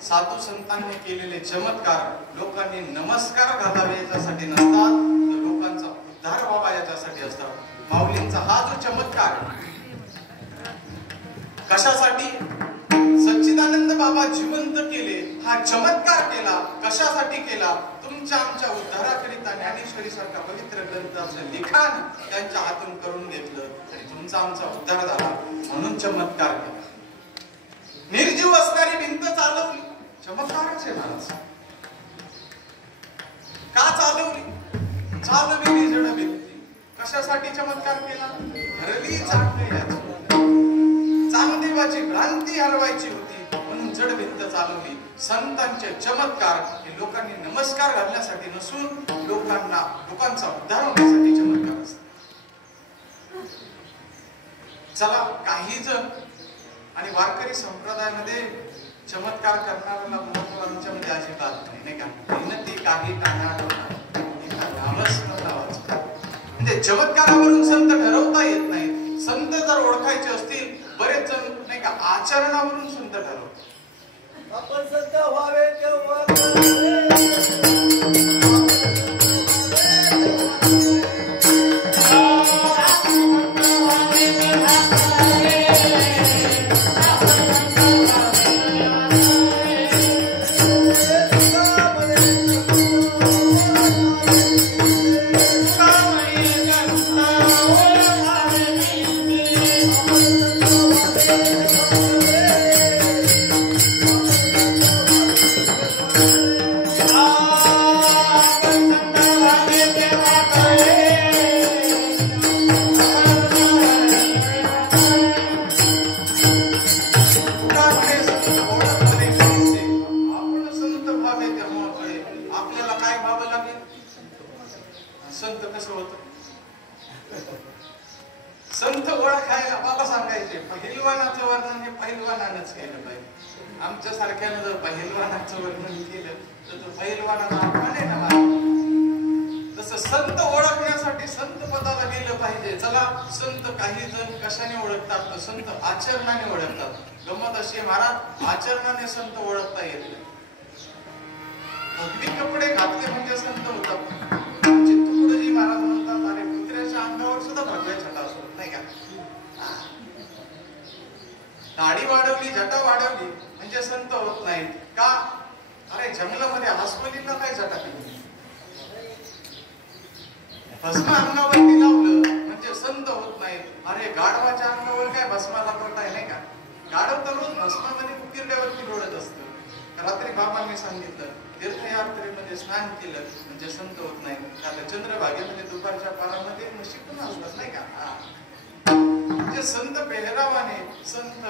साधू संतांनी केलेले चमत्कार लोकांनी नमस्कार घालावे याच्यासाठी नसतात, तर लोकांचा उद्धार व्हावा याच्यासाठी असतात. माऊलींचा हा जो चमत्कार कशासाठी? सच्चिदानंद बाबा जिवंत केले, हा चमत्कार केला. कशासाठी केला? तुमच्या आमच्या उद्धार ज्ञानेश्वरी सारखा पवित्र ग्रंथाचं लिखाण त्यांच्या हातून करून घेतलं आणि तुमचा आमचा उद्धार झाला म्हणून चमत्कार केला. निर्जीव असणारी भिंत चालवली, चमत्कारच आहे महाराज. का चालविली जड भिंती, कशासाठी चमत्कार केला? हरली चांगदेवाची भ्रांती हरवायची होती म्हणून जड भिंत चालवली. संतांचे चमत्कार हे लोकांनी नमस्कार घालण्यासाठी नसून लोकांचा उद्धार होण्यासाठी चमत्कार असतात. चला, काही जण आणि वारकरी संप्रदायामध्ये चमत्कार करणाऱ्याला महत्व आमच्यामध्ये अजिबात नाही का? विनंती काही म्हणजे चमत्कारावरून संत ठरवता येत नाही. संत जर ओळखायचे असतील, बरेच जण नाही का आचरणावरून संत ठरवतात. आपण संत व्हावे तेव्हा संत ओळखायला बाबा सांगायचे पहिलवानाचं वर्णन हे पहिलवानानंच केलं पाहिजे. आमच्या सारख्यानं जर पहिलवानाचं वर्णन केलं तर तो पहिलवानाचा अपमान आहे ना. तसं संत ओळखण्यासाठी संत पदाला गेलं पाहिजे. चला, संत काही जण कशाने ओळखतात तर संत आचरणाने ओळखतात. गंमत अशी महाराज, आचरणाने संत ओळखता येत नाही. भगवी कपडे घातले म्हणजे संत होतात. आमचे तुकडोजी महाराज म्हणतात, अरे कुत्र्याच्या अंगावर सुद्धा भगव्या छटा असतो नाही का? दाढी वाढवली, जटा वाढवली म्हणजे संत होत नाहीत का? अरे जंगलामध्ये हसवलीला काय जटा केली? भस्म अंगावरती लावलं म्हणजे संत होत नाहीत. अरे गाढवाच्या अंगावर काय भस्माला पट आहे नाही का? गाढव तर रोज भस्मामध्ये उकिरड्यावरती लोळत असतं. रात्री बाबांनी सांगितलं, तीर्थयात्रेमध्ये स्नान केलं म्हणजे संत होत नाही. आता चंद्रभागेमध्ये दुपारच्या पारामध्ये शिकून असतात नाही का? म्हणजे संत पेहरावाने संत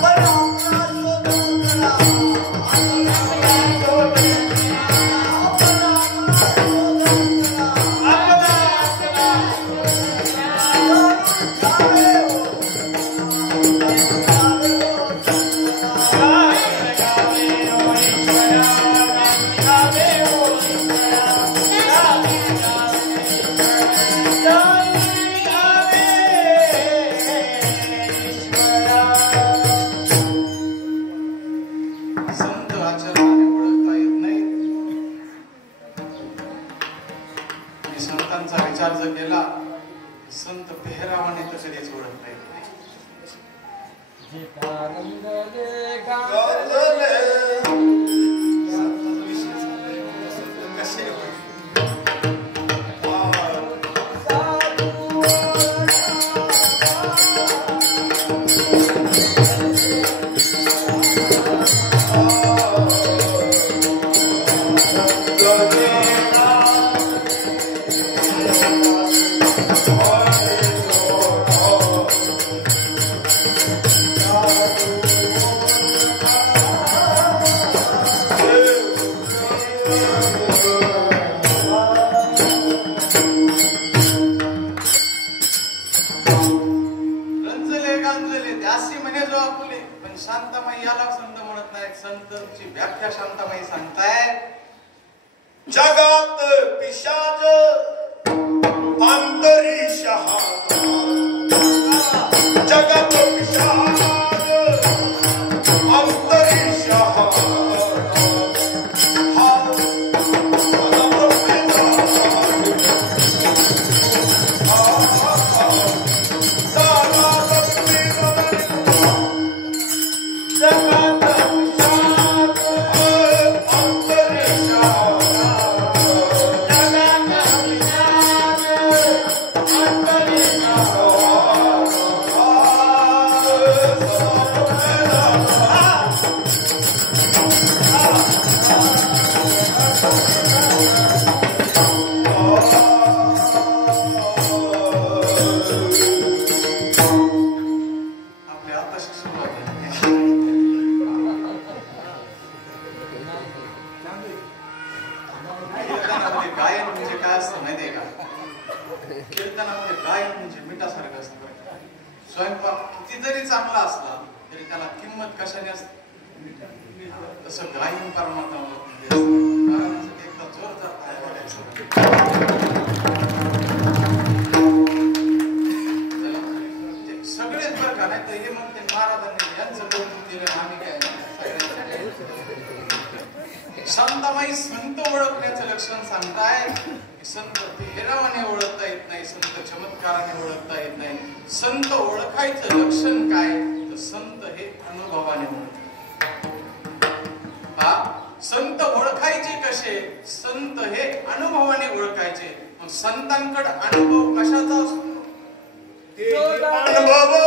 आपण रावाने तर कधीच ओळखता येत नाही. शांतामाई याला संत म्हणत नाही. संतची व्याख्या शांतामाई सांगताय, जगात पिशाच अंतरीश जगात पिशाच अंतरीश शांतामाई संत ओळखण्याचं लक्षण सांगताय. संत पेहरावाने ओळखता येत नाही, संत चमत्काराने ओळखता येत नाही. संत ओळखायचं लक्षण काय, तर संत हे अनुभवाने ओळखतात. संत ओळखायचे कसे, संत हे अनुभवाने ओळखायचे. मग संतांकडे अनुभव कशाचा असतो, अनुभव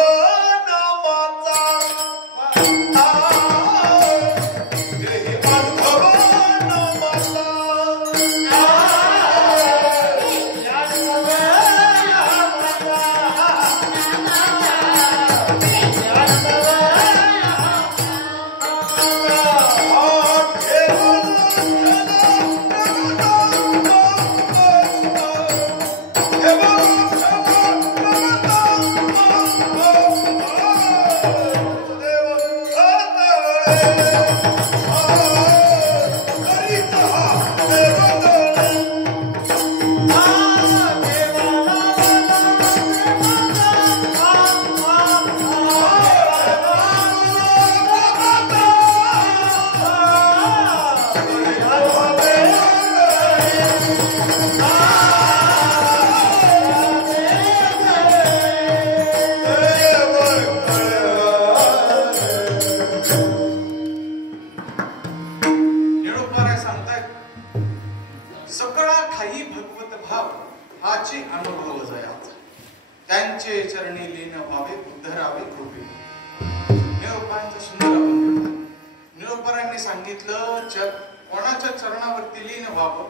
नामाचा कोणाच्या चरणावरती लीन व्हावं,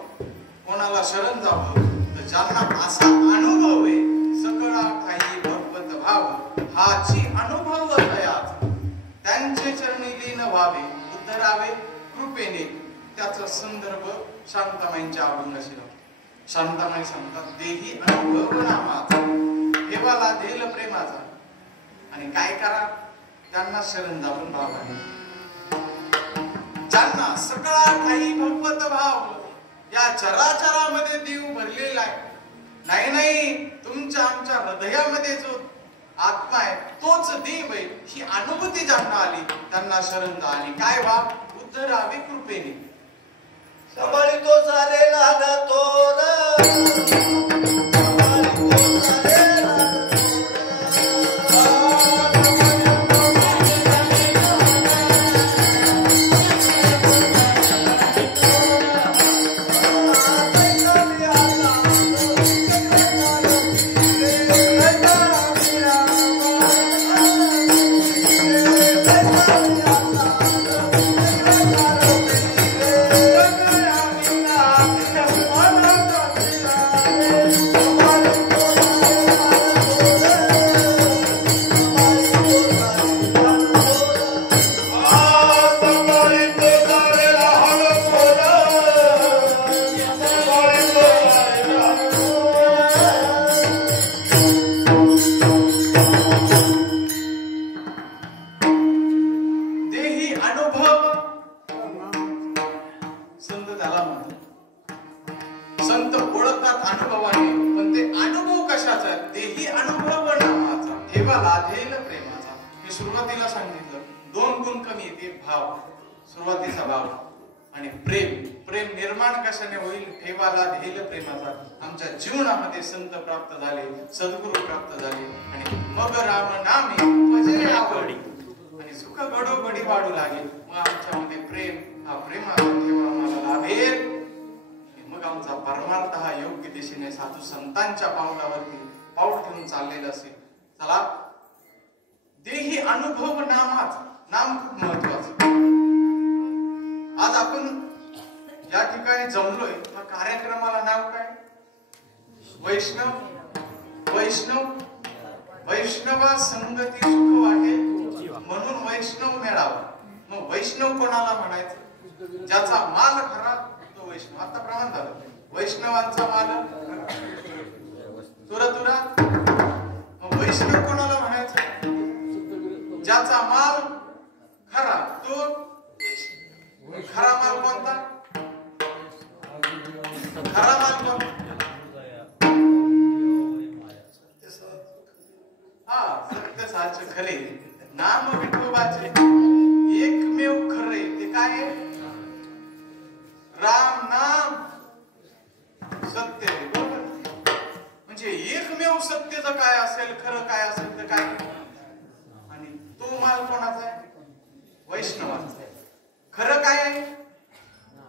कोणाला शरण जावं, तर ज्यांना असा अनुभव आहे सकळा काही भगवत भाव हाची अनुभव दयात, त्यांचे चरणी लीन व्हावे उद्धरावे कृपेने. त्याचा संदर्भ शांतामाईंच्या अभंगाशी लावतो. शांतामाई सांगतात, देही अनुभव नामाचा देवाला देल प्रेमाचा, आणि काय करा, त्यांना शरण जावं भावाने. ज्यांना सकळा ठाई भगवत भाव, या चराचरामध्ये देव भरलेला आहे. नाही तुमच्या आमच्या हृदयामध्ये जो आत्मा आहे तोच देव आहे, ही अनुभूती ज्यांना आली त्यांना शरण जा, आणि काय व्हा, उद्धरावे कृपेने. संभाळी तो झालेला ना तोर, संभाळी तो झालेला ठेवा लाधेल प्रेमाचा. मी सुरुवातीला सांगितलं 2 गुण कमी आहेत. एक भाव, सुरुवातीचा भाव, आणि प्रेम. प्रेम निर्माण कशाने होईल? ठेवा लाधेल प्रेमाचा. आमच्या जीवनामध्ये संत प्राप्त झाले, सद्गुरू प्राप्त झाले, आणि मग राम नामे भजे आवडी, आणि सुख घडोघडी वाढू लागेल. मग आमच्यामध्ये प्रेम, हा प्रेमाचा ठेवा आम्हाला लाभेल. मग आमचा परमार्थ हा योग्य दिशेने साधू संतांच्या पावलावरती पाऊल ठेवून चाललेला असेल. चला, देही अनुभव नामाच. नाम खूप महत्वाचं. आज आपण या ठिकाणी जमलोय. या कार्यक्रमाला नाव काय? वैष्णव. वैष्णव, वैष्णवा संगती सुख वाटे म्हणून वैष्णव मेळावा. मग वैष्णव कोणाला म्हणायचं? ज्याचा माल खरा तो वैष्णव. आता प्रमाण झालं. वैष्णवांचा माल तुरा. मग वैष्णव कोणाला म्हणायचं? ज्याचा माल खरा तो वैष्णव. खरा माल कोणता? खरा माल कोणता? हा, सत्य साच खरे नाम विठोबाचे एकमेव खरे. ते काय आहे? राम नाम सत्य आहे. बरोबर. म्हणजे एकमेव सत्यचं काय असेल, खरं काय असेल तर काय? आणि तो माल कोणाचा आहे? वैष्णवाचा. खरं काय आहे?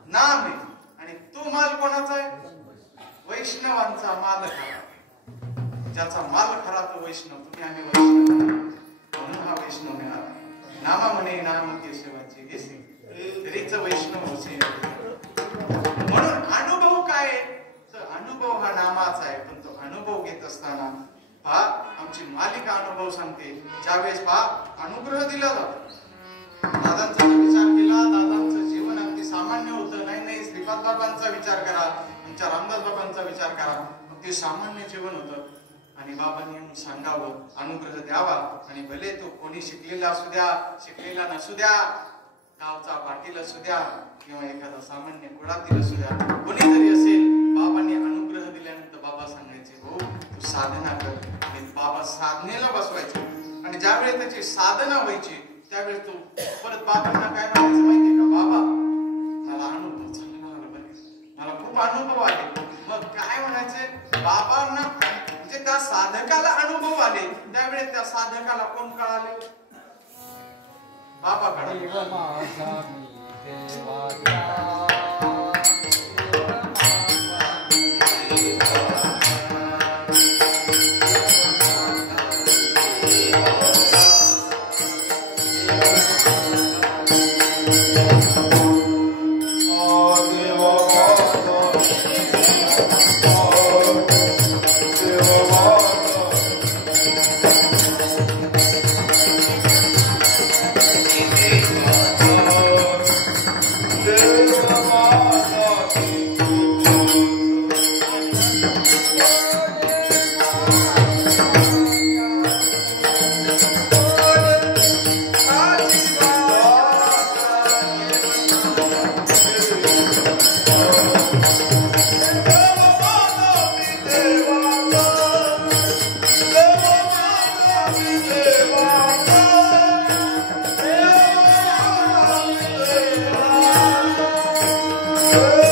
नाम आहे. आणि तो माल कोणाचा आहे? वैष्णवांचा माल खरा. ज्याचा माल खरा तो वैष्णव. तुम्ही आम्ही वैष्णव म्हणून हा वैष्णव मिळाला. नामा म्हणे नाम केशवाचे घेसे तरीच वैष्णव होसे. म्हणून अनुभव काय आहे? तर अनुभव हा नामाचा आहे. पण तो अनुभव घेत असताना पहा, आमची मालिका अनुभव सांगते. ज्यावेळेस पहा अनुग्रह दिला जातो. दादांचा विचार केला, दादांचं जीवन अगदी सामान्य होतं. नाही, श्रीपाद बाबांचा विचार करा, आमच्या रामदास बाबांचा विचार करा. अगदी सामान्य जीवन होतं. आणि बाबांनी येऊन सांगावं, अनुग्रह द्यावा. आणि भले तो कोणी शिकलेला असू द्या, शिकलेला नसू द्या, गावचा पाटील असू द्या, किंवा एखादा सामान्य कुळातील असू द्या, कोणीतरी असेल, बाबांनी अनुग्रह दिल्यानंतर बाबा सांगायचे, हो तू साधना कर. आणि बाबा साधनेला बसवायचे. आणि ज्यावेळेस त्याची साधना व्हायची त्यावेळेस तो परत बाबांना काय म्हणायचं माहितीये का? बाबा मला अनुभव चांगला आला बरं, मला खूप अनुभव आले. मग काय म्हणायचे बाबांना? म्हणजे त्या साधकाला अनुभव आले. त्यावेळेस त्या साधकाला कोण कळाले? बाबा कळाले. Oh